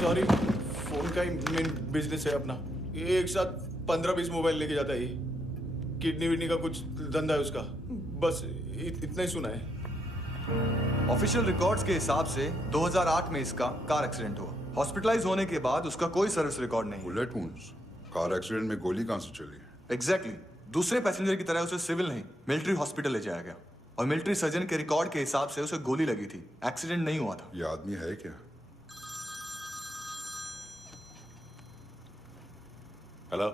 सॉरी, फोन का ही मेन बिजनेस है अपना। एक साथ 15-20 मोबाइल लेके जाता है। किडनी विडनी का कुछ धंधा है उसका। बस इतना ही सुना है। ऑफिशियल रिकॉर्ड्स के हिसाब से 2008 में इसका कार एक्सीडेंट हुआ। हॉस्पिटलाइज होने के बाद उसका कोई सर्विस रिकॉर्ड नहीं। Bullet wounds. कार एक्सीडेंट में गोली कहां से चली? एग्जैक्टली। दूसरे पैसेंजर की तरह उसे सिविल नहीं, मिलिट्री हॉस्पिटल ले जाया गया और मिलिट्री सर्जन के रिकॉर्ड के हिसाब से उसे गोली लगी थी। एक्सीडेंट नहीं हुआ था। ये आदमी है क्या? हेलो,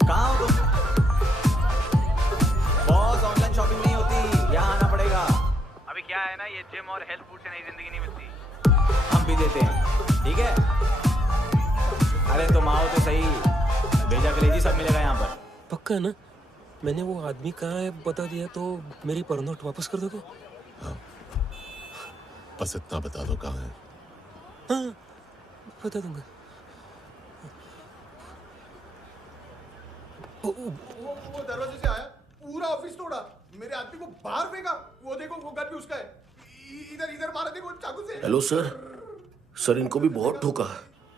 कहाँ हो तुम? बॉस, ऑनलाइन शॉपिंग नहीं होती, यहाँ आना पड़ेगा। अभी क्या है ना, ये जिम और हेल्थ फूड से नई जिंदगी नहीं मिलती। हम भी देते हैं, ठीक है? अरे तुम आओ तो सही, भेजा कलेजी सब मिलेगा यहाँ पर। पक्का ना? मैंने वो आदमी कहाँ है बता दिया तो मेरी पर नोट वापस कर दोगे? हाँ, बस इतना बता दो कहाँ है। हाँ, बता दूंगा। वो दरवाजे से आया, पूरा ऑफिस तोड़ा, मेरे आदमी को बाहर फेंका। वो देखो, वो गन भी उसका है। इधर मारा, देखो चाकू से। हेलो सर, सर इनको भी बहुत ठोका।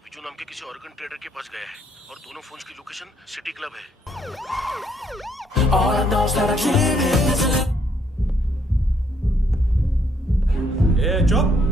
विजू नाम के किसी ऑर्गन ट्रेडर के पास गया है और दोनों फोन्स की लोकेशन सिटी क्लब है। ए चुप।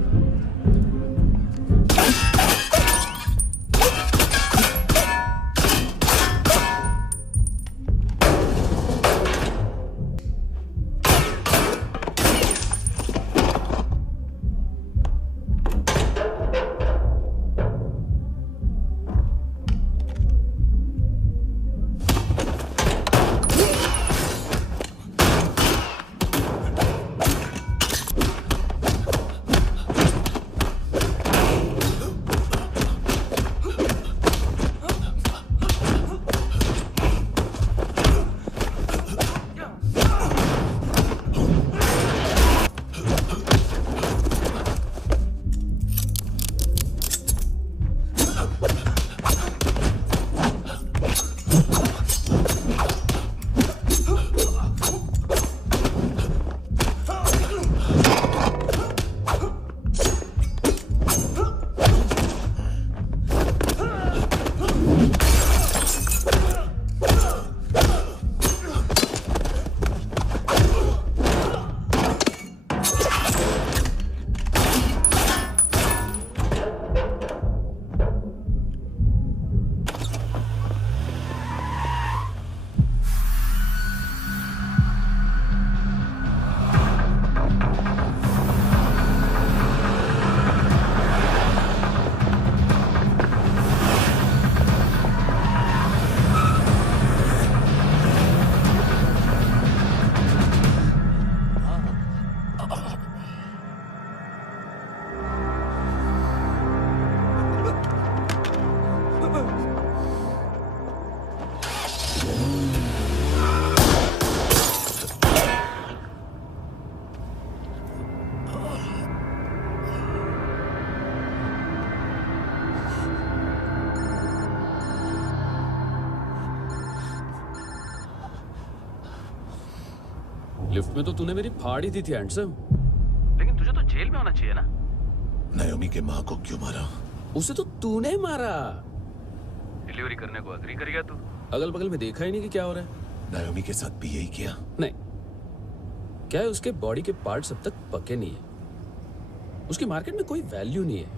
लिफ्ट में तो तूने मेरी फाड़ ही दी थी हैंडसम। लेकिन तुझे तो जेल में होना चाहिए ना। नायोमी के माँ को क्यों मारा? उसे तो तूने मारा। डिलीवरी करने को अग्री कर गया तू। अगल बगल में देखा ही नहीं कि क्या हो रहा है? नायोमी के साथ भी यही किया? नहीं, क्या है उसके बॉडी के पार्ट्स अब तक पके नहीं है, उसकी मार्केट में कोई वैल्यू नहीं है।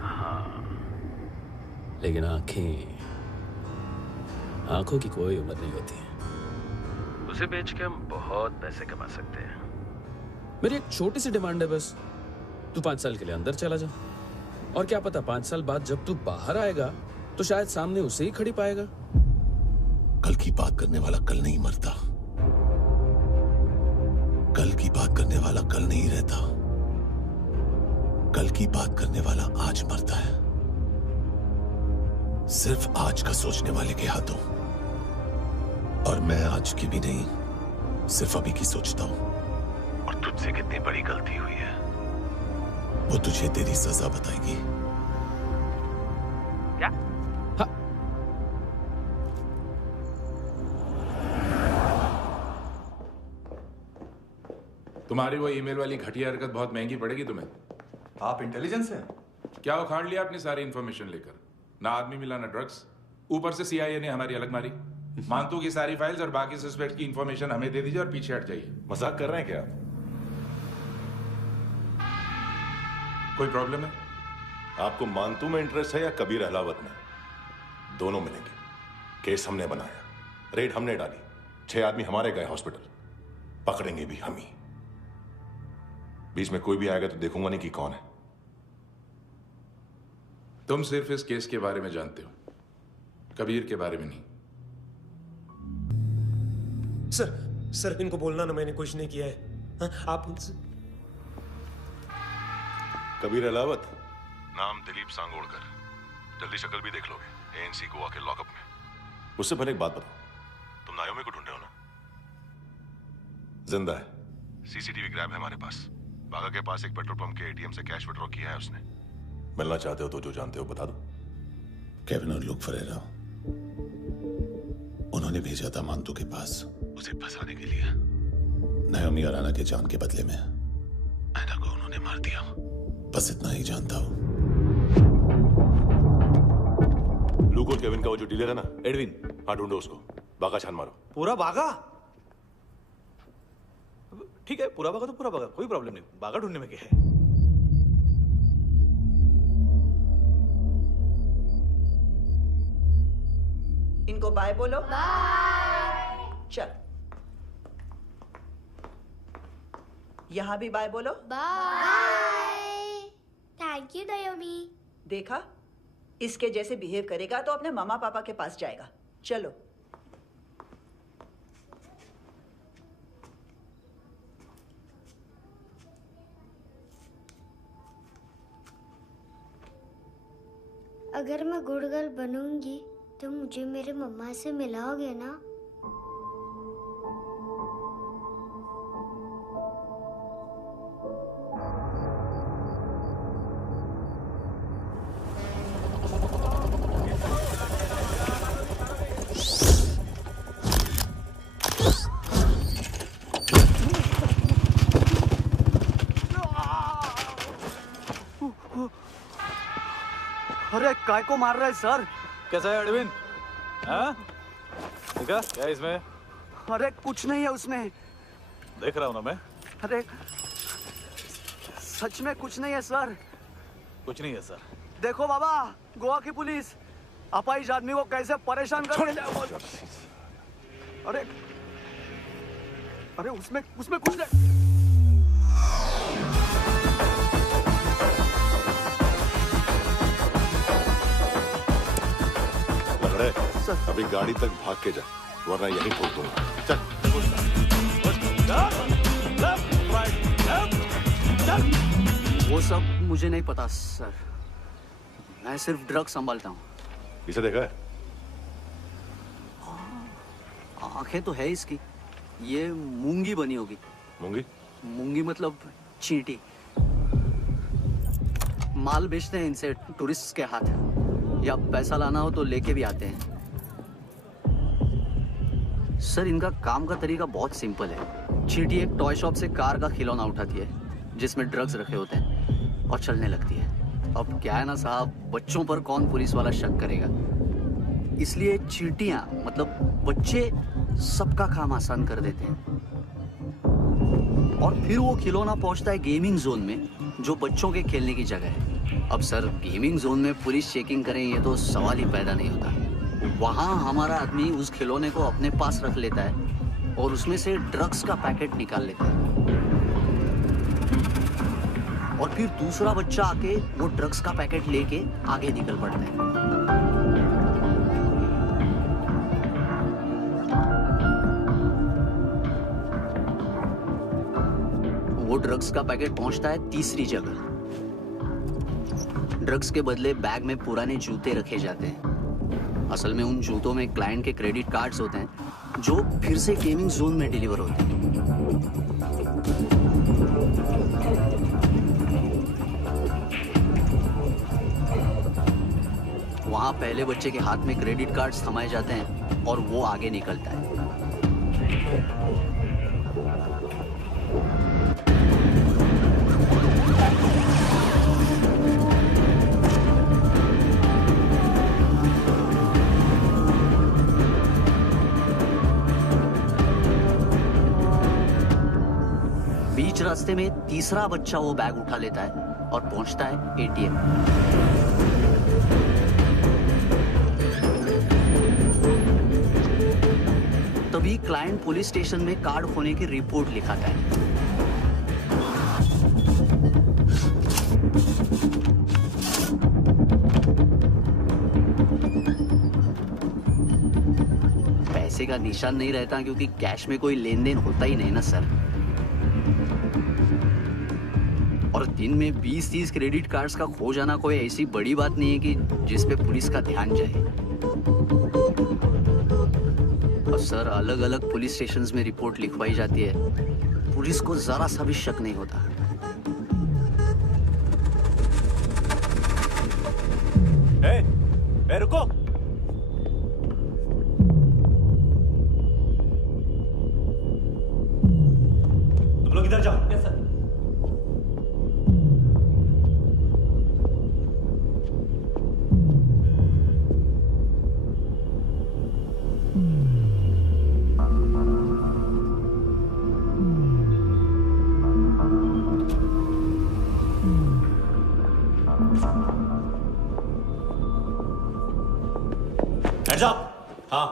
हाँ, लेकिन आंखों की कोई उम्र नहीं होती है। उसे बेच के हम बहुत पैसे कमा सकते हैं। मेरी एक छोटी सी डिमांड है बस, तू 5 साल के लिए अंदर चला जा, और क्या पता 5 साल बाद जब तू बाहर आएगा तो शायद सामने उसे ही खड़ी पाएगा। कल की बात करने वाला कल नहीं मरता, कल की बात करने वाला कल नहीं रहता, कल की बात करने वाला आज मरता है। सिर्फ आज का सोचने वाले के हाथों, और मैं आज की भी नहीं, सिर्फ अभी की सोचता हूं। और तुझसे कितनी बड़ी गलती हुई है वो तुझे तेरी सजा बताएगी। क्या? हाँ। तुम्हारी वो ईमेल वाली घटिया हरकत बहुत महंगी पड़ेगी तुम्हें। आप इंटेलिजेंस हैं? क्या उखाड़ लिया अपनी सारी इंफॉर्मेशन लेकर? ना आदमी मिला ना ड्रग्स, ऊपर से CIA ने हमारी अलग मारी। मानतू की सारी फाइल्स और बाकी सस्पेक्ट की इंफॉर्मेशन हमें दे दीजिए और पीछे हट जाइए। मजाक कर रहे हैं क्या? कोई प्रॉब्लम है? आपको मानतू में इंटरेस्ट है या कबीर अहलावत में? दोनों मिलेंगे। केस हमने बनाया, रेड हमने डाली, 6 आदमी हमारे गए हॉस्पिटल, पकड़ेंगे भी हम ही। बीच में कोई भी आएगा तो देखूंगा नहीं कि कौन है। तुम सिर्फ इस केस के बारे में जानते हो, कबीर के बारे में नहीं। सर इनको बोलना ना मैंने कुछ नहीं किया है। हाँ, आप उनसे। कबीर अहलावत, नाम दिलीप सांगोड़कर, जल्दी शक्ल भी देख लोगे ANC गोवा के लॉकअप में। उससे पहले एक बात बताओ, तुम नायोमी को ढूंढ रहे हो ना? जिंदा है, CCTV ग्रैब है हमारे पास। बागा के पास एक पेट्रोल पंप के ATM से कैश विड्रॉ किया है उसने। मिलना चाहते हो तो जो जानते हो बता दो। केविन और लुक फरेरा, उन्होंने भेजा था मानतू के पास उसे फंसाने के लिए। नायोमी और आना के जान के बदले में ऐना को उन्होंने मार दिया। बस इतना ही जानता हूं। लुक और केविन का वो जो डीलर है ना, एडविन, हाँ ढूंढो उसको। बागा छान मारो। पूरा बागा? ठीक है, पूरा बागा तो पूरा बागा, कोई प्रॉब्लम नहीं। बागा ढूंढने में क्या है? इनको बाय बोलो। बाय। चल, यहां भी बाय बोलो। बाय। Thank you नायोमी। देखा, इसके जैसे बिहेव करेगा तो अपने मामा पापा के पास जाएगा। चलो। अगर मैं गुड गर्ल बनूंगी तो मुझे मेरे मम्मा से मिलाओगे ना? अरे काय को मार रहा है सर? कैसा है एडविन? हाँ? देखा क्या है इसमें? अरे कुछ नहीं है उसमें। देख रहा हूं ना मैं। अरे सच में कुछ नहीं है सर। कुछ नहीं है सर। देखो बाबा, गोवा की पुलिस अपाहिज आदमी को कैसे परेशान कर रही है। अरे अरे उसमें कुछ नहीं। अभी गाड़ी तक भाग के जा, वरना यहीं ठोक दूंगा। चल। वो सब मुझे नहीं पता सर, मैं सिर्फ ड्रग संभालता हूँ। इसे देखा है? आंखें तो है इसकी, ये मूंगी बनी होगी। मूंगी? मूंगी मतलब चींटी। माल बेचते हैं इनसे टूरिस्ट के हाथ, या पैसा लाना हो तो लेके भी आते हैं। सर इनका काम का तरीका बहुत सिंपल है। चींटी एक टॉय शॉप से कार का खिलौना उठाती है जिसमें ड्रग्स रखे होते हैं और चलने लगती है। अब क्या है ना साहब, बच्चों पर कौन पुलिस वाला शक करेगा, इसलिए चींटियां मतलब बच्चे सबका काम आसान कर देते हैं। और फिर वो खिलौना पहुंचता है गेमिंग जोन में, जो बच्चों के खेलने की जगह है। अब सर, गेमिंग जोन में पुलिस चेकिंग करें ये तो सवाल ही पैदा नहीं होता। वहां हमारा आदमी उस खिलौने को अपने पास रख लेता है और उसमें से ड्रग्स का पैकेट निकाल लेता है, और फिर दूसरा बच्चा आके वो ड्रग्स का पैकेट लेके आगे निकल पड़ता है। वो ड्रग्स का पैकेट पहुंचता है तीसरी जगह। ड्रग्स के बदले बैग में पुराने जूते रखे जाते हैं। असल में उन जूतों में क्लाइंट के क्रेडिट कार्ड्स होते हैं जो फिर से गेमिंग जोन में डिलीवर होते हैं। वहां पहले बच्चे के हाथ में क्रेडिट कार्ड्स थमाए जाते हैं और वो आगे निकलता है। बीच रास्ते में तीसरा बच्चा वो बैग उठा लेता है और पहुंचता है एटीएम। तभी क्लाइंट पुलिस स्टेशन में कार्ड खोने की रिपोर्ट लिखाता है। पैसे का निशान नहीं रहता क्योंकि कैश में कोई लेन देन होता ही नहीं ना सर। और दिन में 20-30 क्रेडिट कार्ड्स का खो जाना कोई ऐसी बड़ी बात नहीं है कि जिस पे पुलिस का ध्यान जाए। और सर, अलग अलग पुलिस स्टेशंस में रिपोर्ट लिखवाई जाती है, पुलिस को जरा सा भी शक नहीं होता। रुको, तुम लोग इधर जाओ। Yes sir. Hands up! हाँ।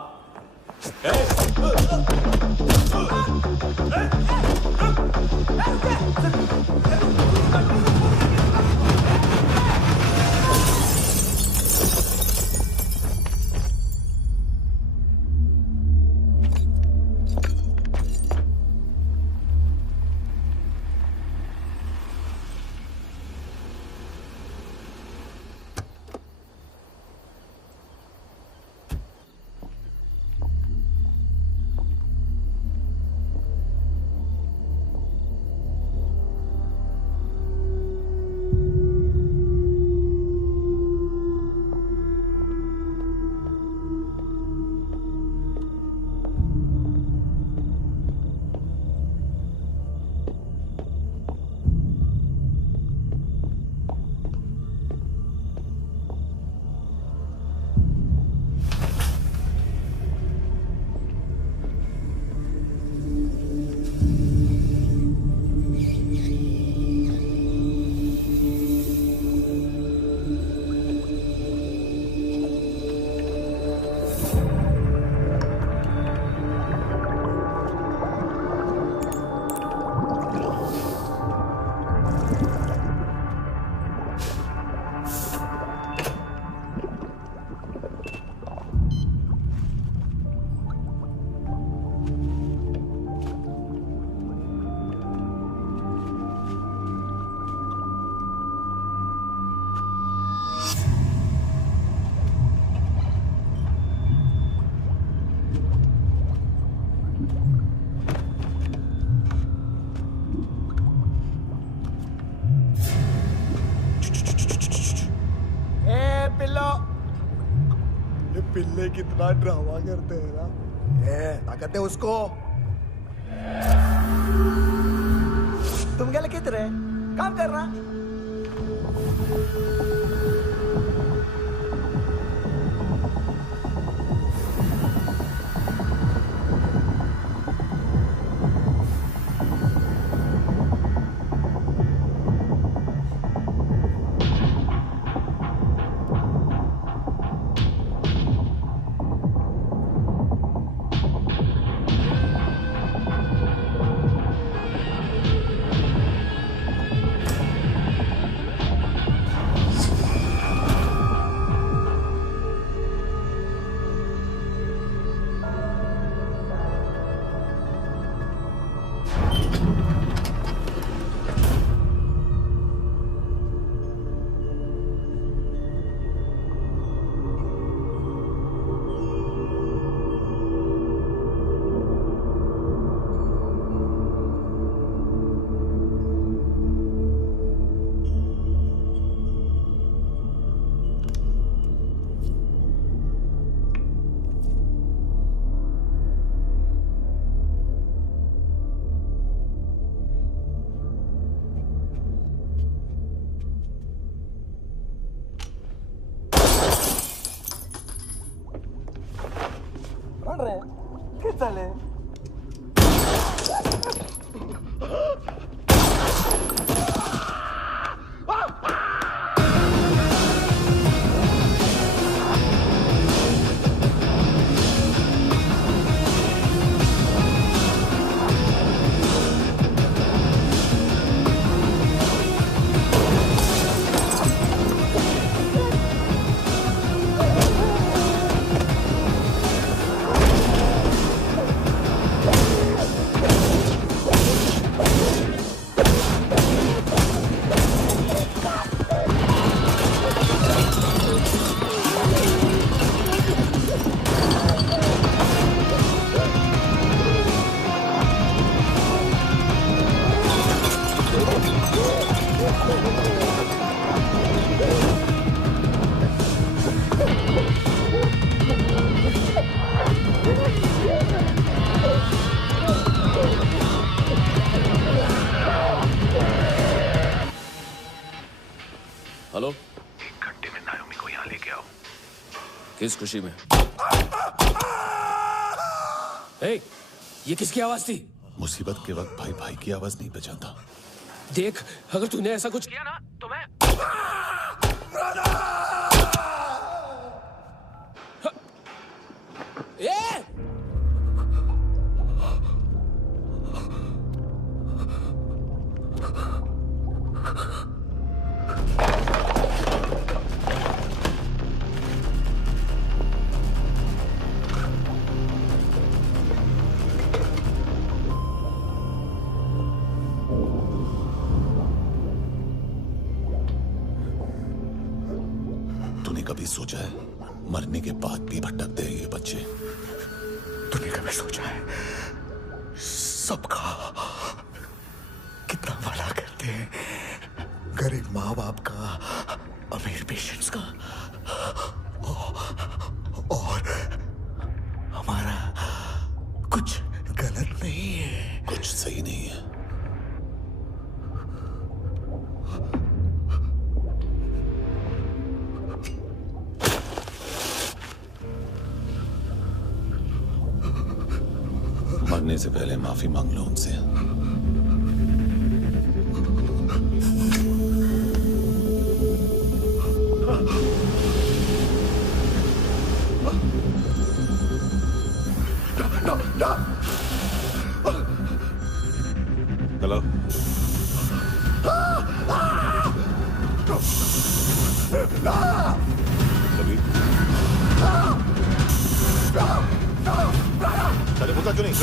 पिल्ले कितना ड्रामा करते हैं ना। ताकत है उसको। तुम क्या लिखित रहे? काम कर रहा। चले हेलो, 1 घंटे में नायोमी को यहाँ लेके आओ। किस खुशी में? ए, ये किसकी आवाज थी? मुसीबत के वक्त भाई भाई की आवाज नहीं पहचानता। देख, अगर तूने ऐसा कुछ किया ना तो मैं ए! तूने कभी सोचा है मरने के बाद भी भटकते हैं ये बच्चे? तूने कभी सोचा है सबका कितना भला करते हैं? गरीब माँ बाप का, अमीर पेशेंट्स का, और हमारा कुछ गलत नहीं है। कुछ सही नहीं है। मरने से पहले माफी मांग लो उनसे। हेलो, चले पूछा क्यों नहीं?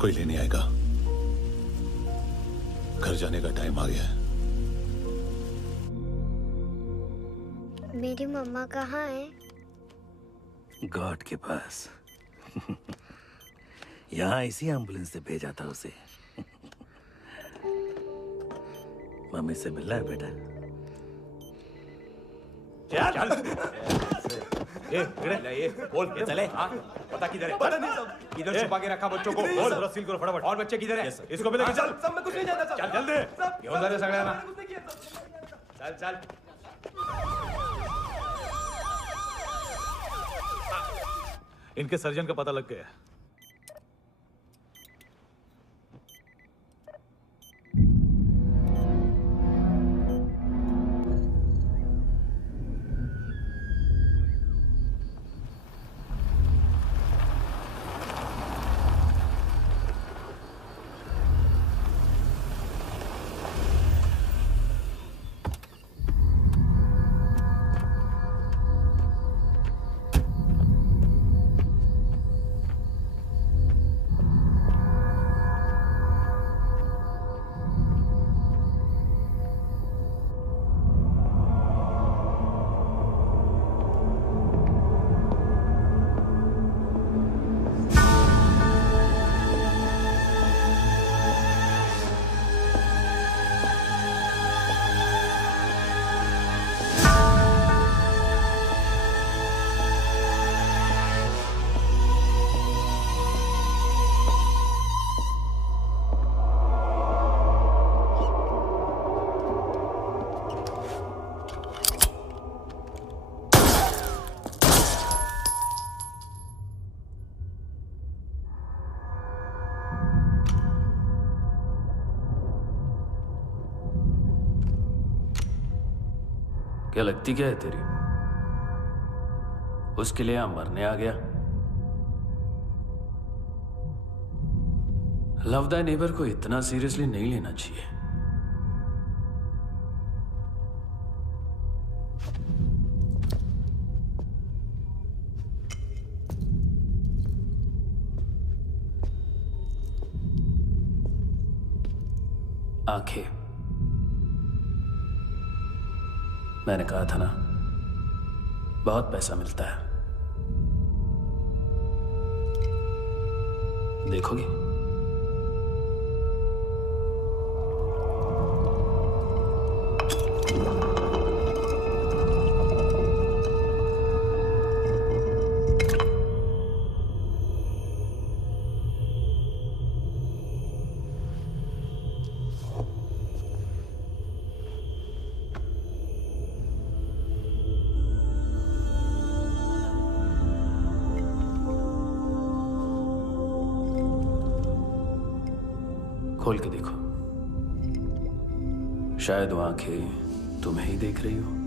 कोई लेने आएगा। घर जाने का टाइम आ गया है। मेरी मम्मा कहाँ है? गॉड के पास। यहाँ इसी एम्बुलेंस से भेजा था उसे। मम्मी से मिलना है बेटा। ये बोल, ये चले। हाँ, पता किधर है? पता नहीं सब। इधर छुपा के रखा बच्चों को। बोल, थोड़ा सील करो फटाफट। और बच्चे किधर है? इसको भी लेके चल। सब मैं कुछ नहीं जानता सब। चल जल्दी। क्यों जा रहे सगळे ना? चल चल। इनके सर्जन का पता लग गया। क्या लगती क्या है तेरी? उसके लिए यहां मरने आ गया? लव द नेबर को इतना सीरियसली नहीं लेना चाहिए। आंखें, मैंने कहा था ना, बहुत पैसा मिलता है। देखोगी? खोल के देखो, शायद वो आंखें तुम्हें ही देख रही हो।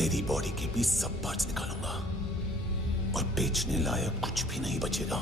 तेरी बॉडी के भी सब पार्ट्स निकालूंगा और बेचने लायक कुछ भी नहीं बचेगा।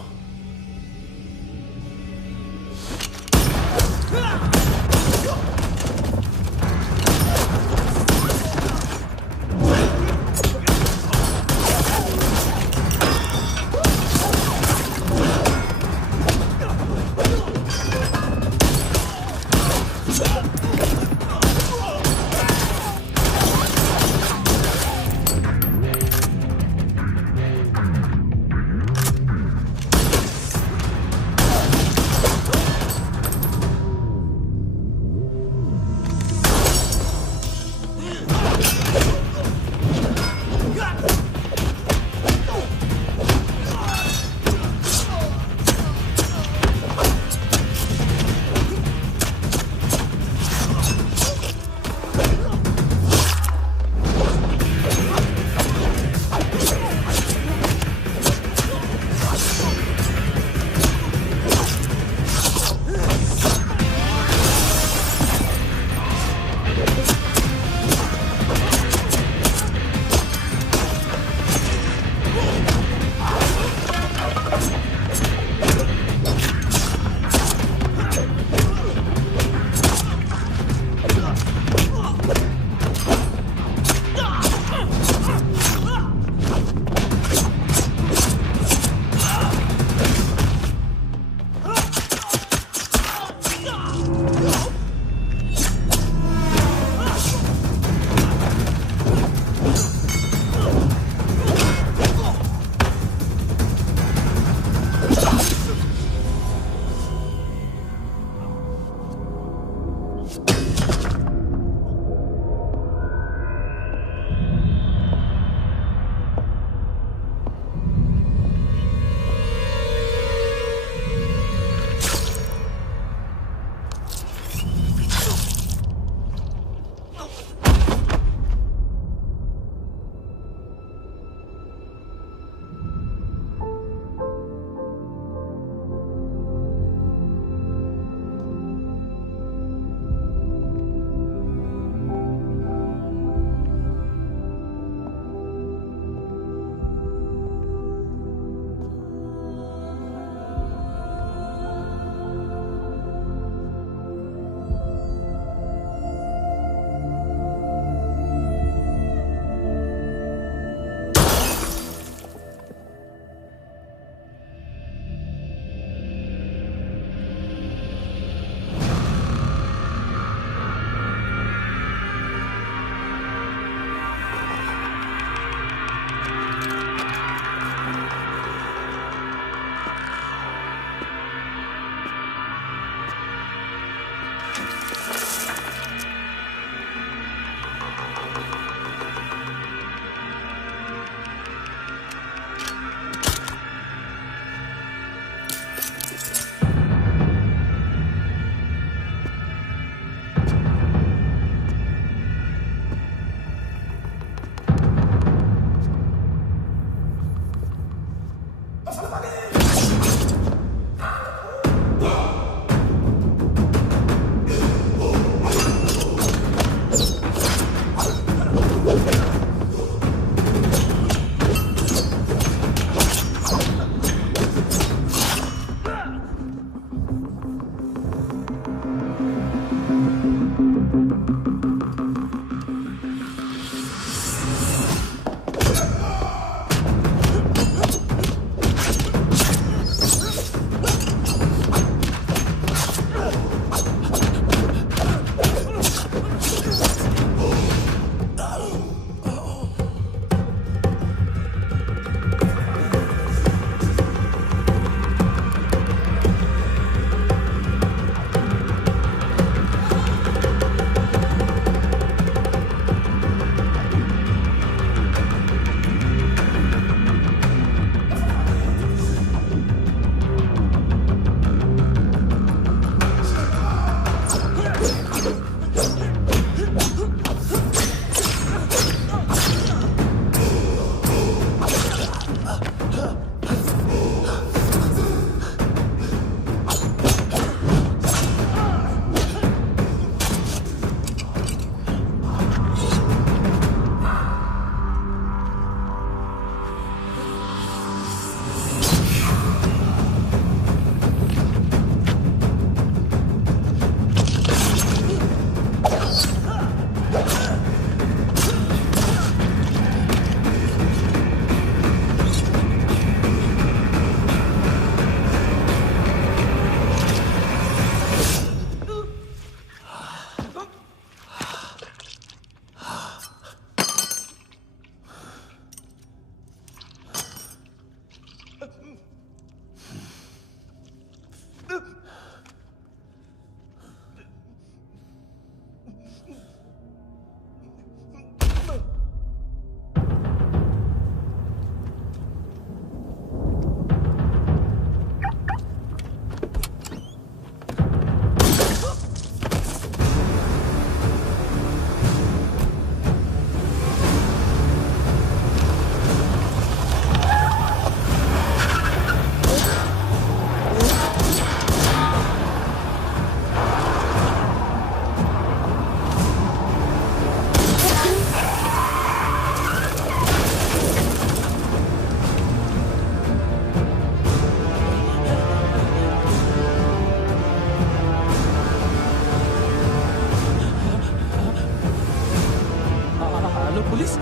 पुलिस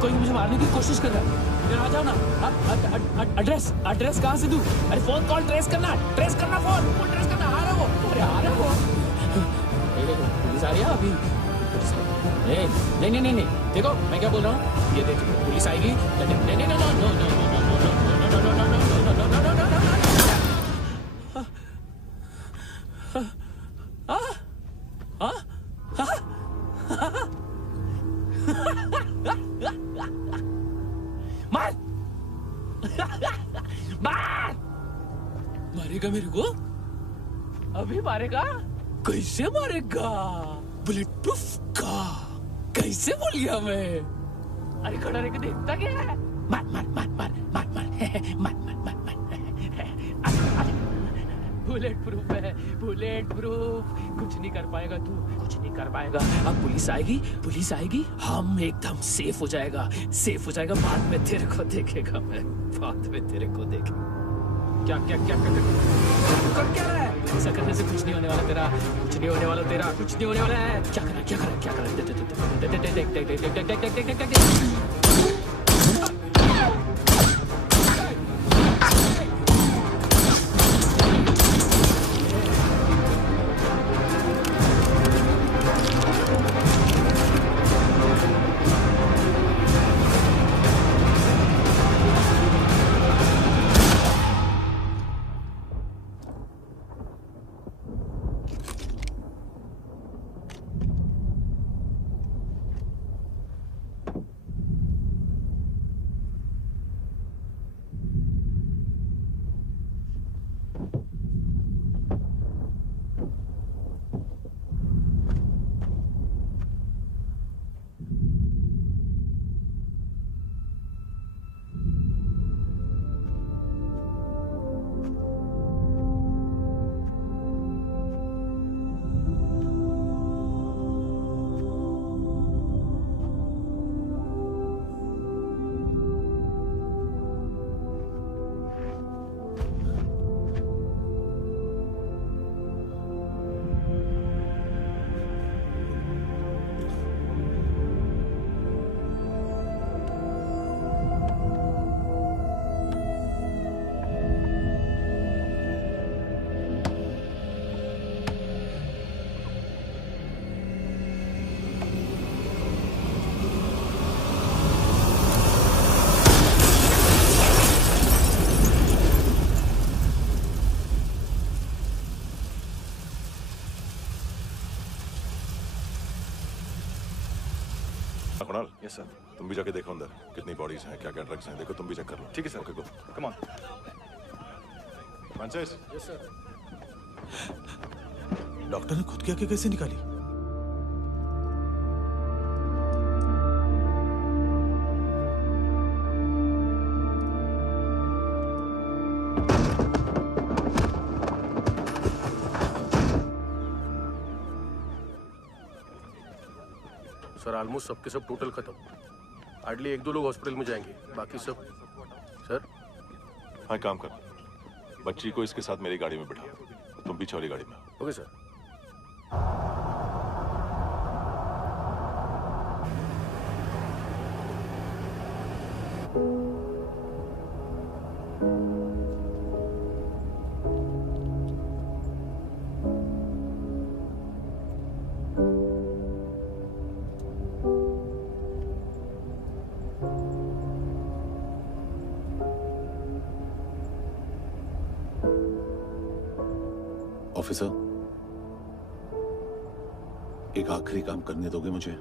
कोई मुझे मारने की कोशिश कर रहा है। इधर आ जाओ ना। एड्रेस कहाँ से दूं? अरे फोन कॉल ट्रेस करना फोन ट्रेस करना। आ रहा वो, अरे आ रहा वो। पुलिस आ रही है अभी। नहीं देखो मैं क्या बोल रहा हूँ, ये देखो पुलिस आएगी। मारेगा मेरे को? अभी मारेगा? कैसे मारेगा? बुलेट प्रूफ का कैसे बोल गया मैं? अरे खड़ा रह के देखता क्या है? मार बुलेट प्रूफ है, बुलेट प्रूफ। कुछ नहीं कर पाएगा तू, कुछ नहीं कर पाएगा। अब पुलिस आएगी, हम एकदम सेफ हो जाएगा। बाद में तेरे को देखेगा मैं, बाद में तेरे को देखेगा। क्या कर क्या रहा है? ऐसा करने से कुछ नहीं होने वाला तेरा, कुछ नहीं होने वाला है। क्या कर रहा है? Kunal, yes sir. तुम भी जाके देखो अंदर कितनी बॉडीज हैं, क्या क्या ड्रग्स हैं, देखो तुम भी चेक कर लो। ठीक है sir. Okay go, come on. Francis. Yes sir. Doctor ने खुद की आंखें कैसे निकाली? सर ऑलमोस्ट सबके सब टोटल खत्म। हार्डली 1-2 लोग हॉस्पिटल में जाएंगे, बाकी सब। सर हाँ, काम कर, बच्ची को इसके साथ मेरी गाड़ी में बिठा, तुम पीछे वाली गाड़ी में। Okay sir. ऑफिसर, एक आखिरी काम करने दोगे मुझे?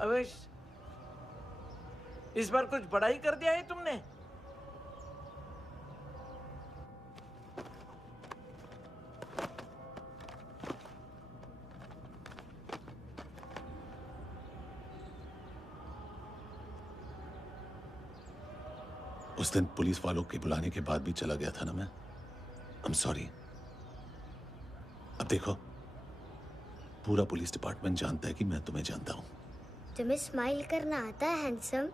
अवेश, इस बार कुछ बड़ा ही कर दिया है तुमने। उस दिन पुलिस वालों के बुलाने के बाद भी चला गया था ना मैं। I'm sorry। अब देखो, पूरा पुलिस डिपार्टमेंट जानता है कि मैं तुम्हें जानता हूँ। तुम्हें स्माइल करना आता है हैंडसम?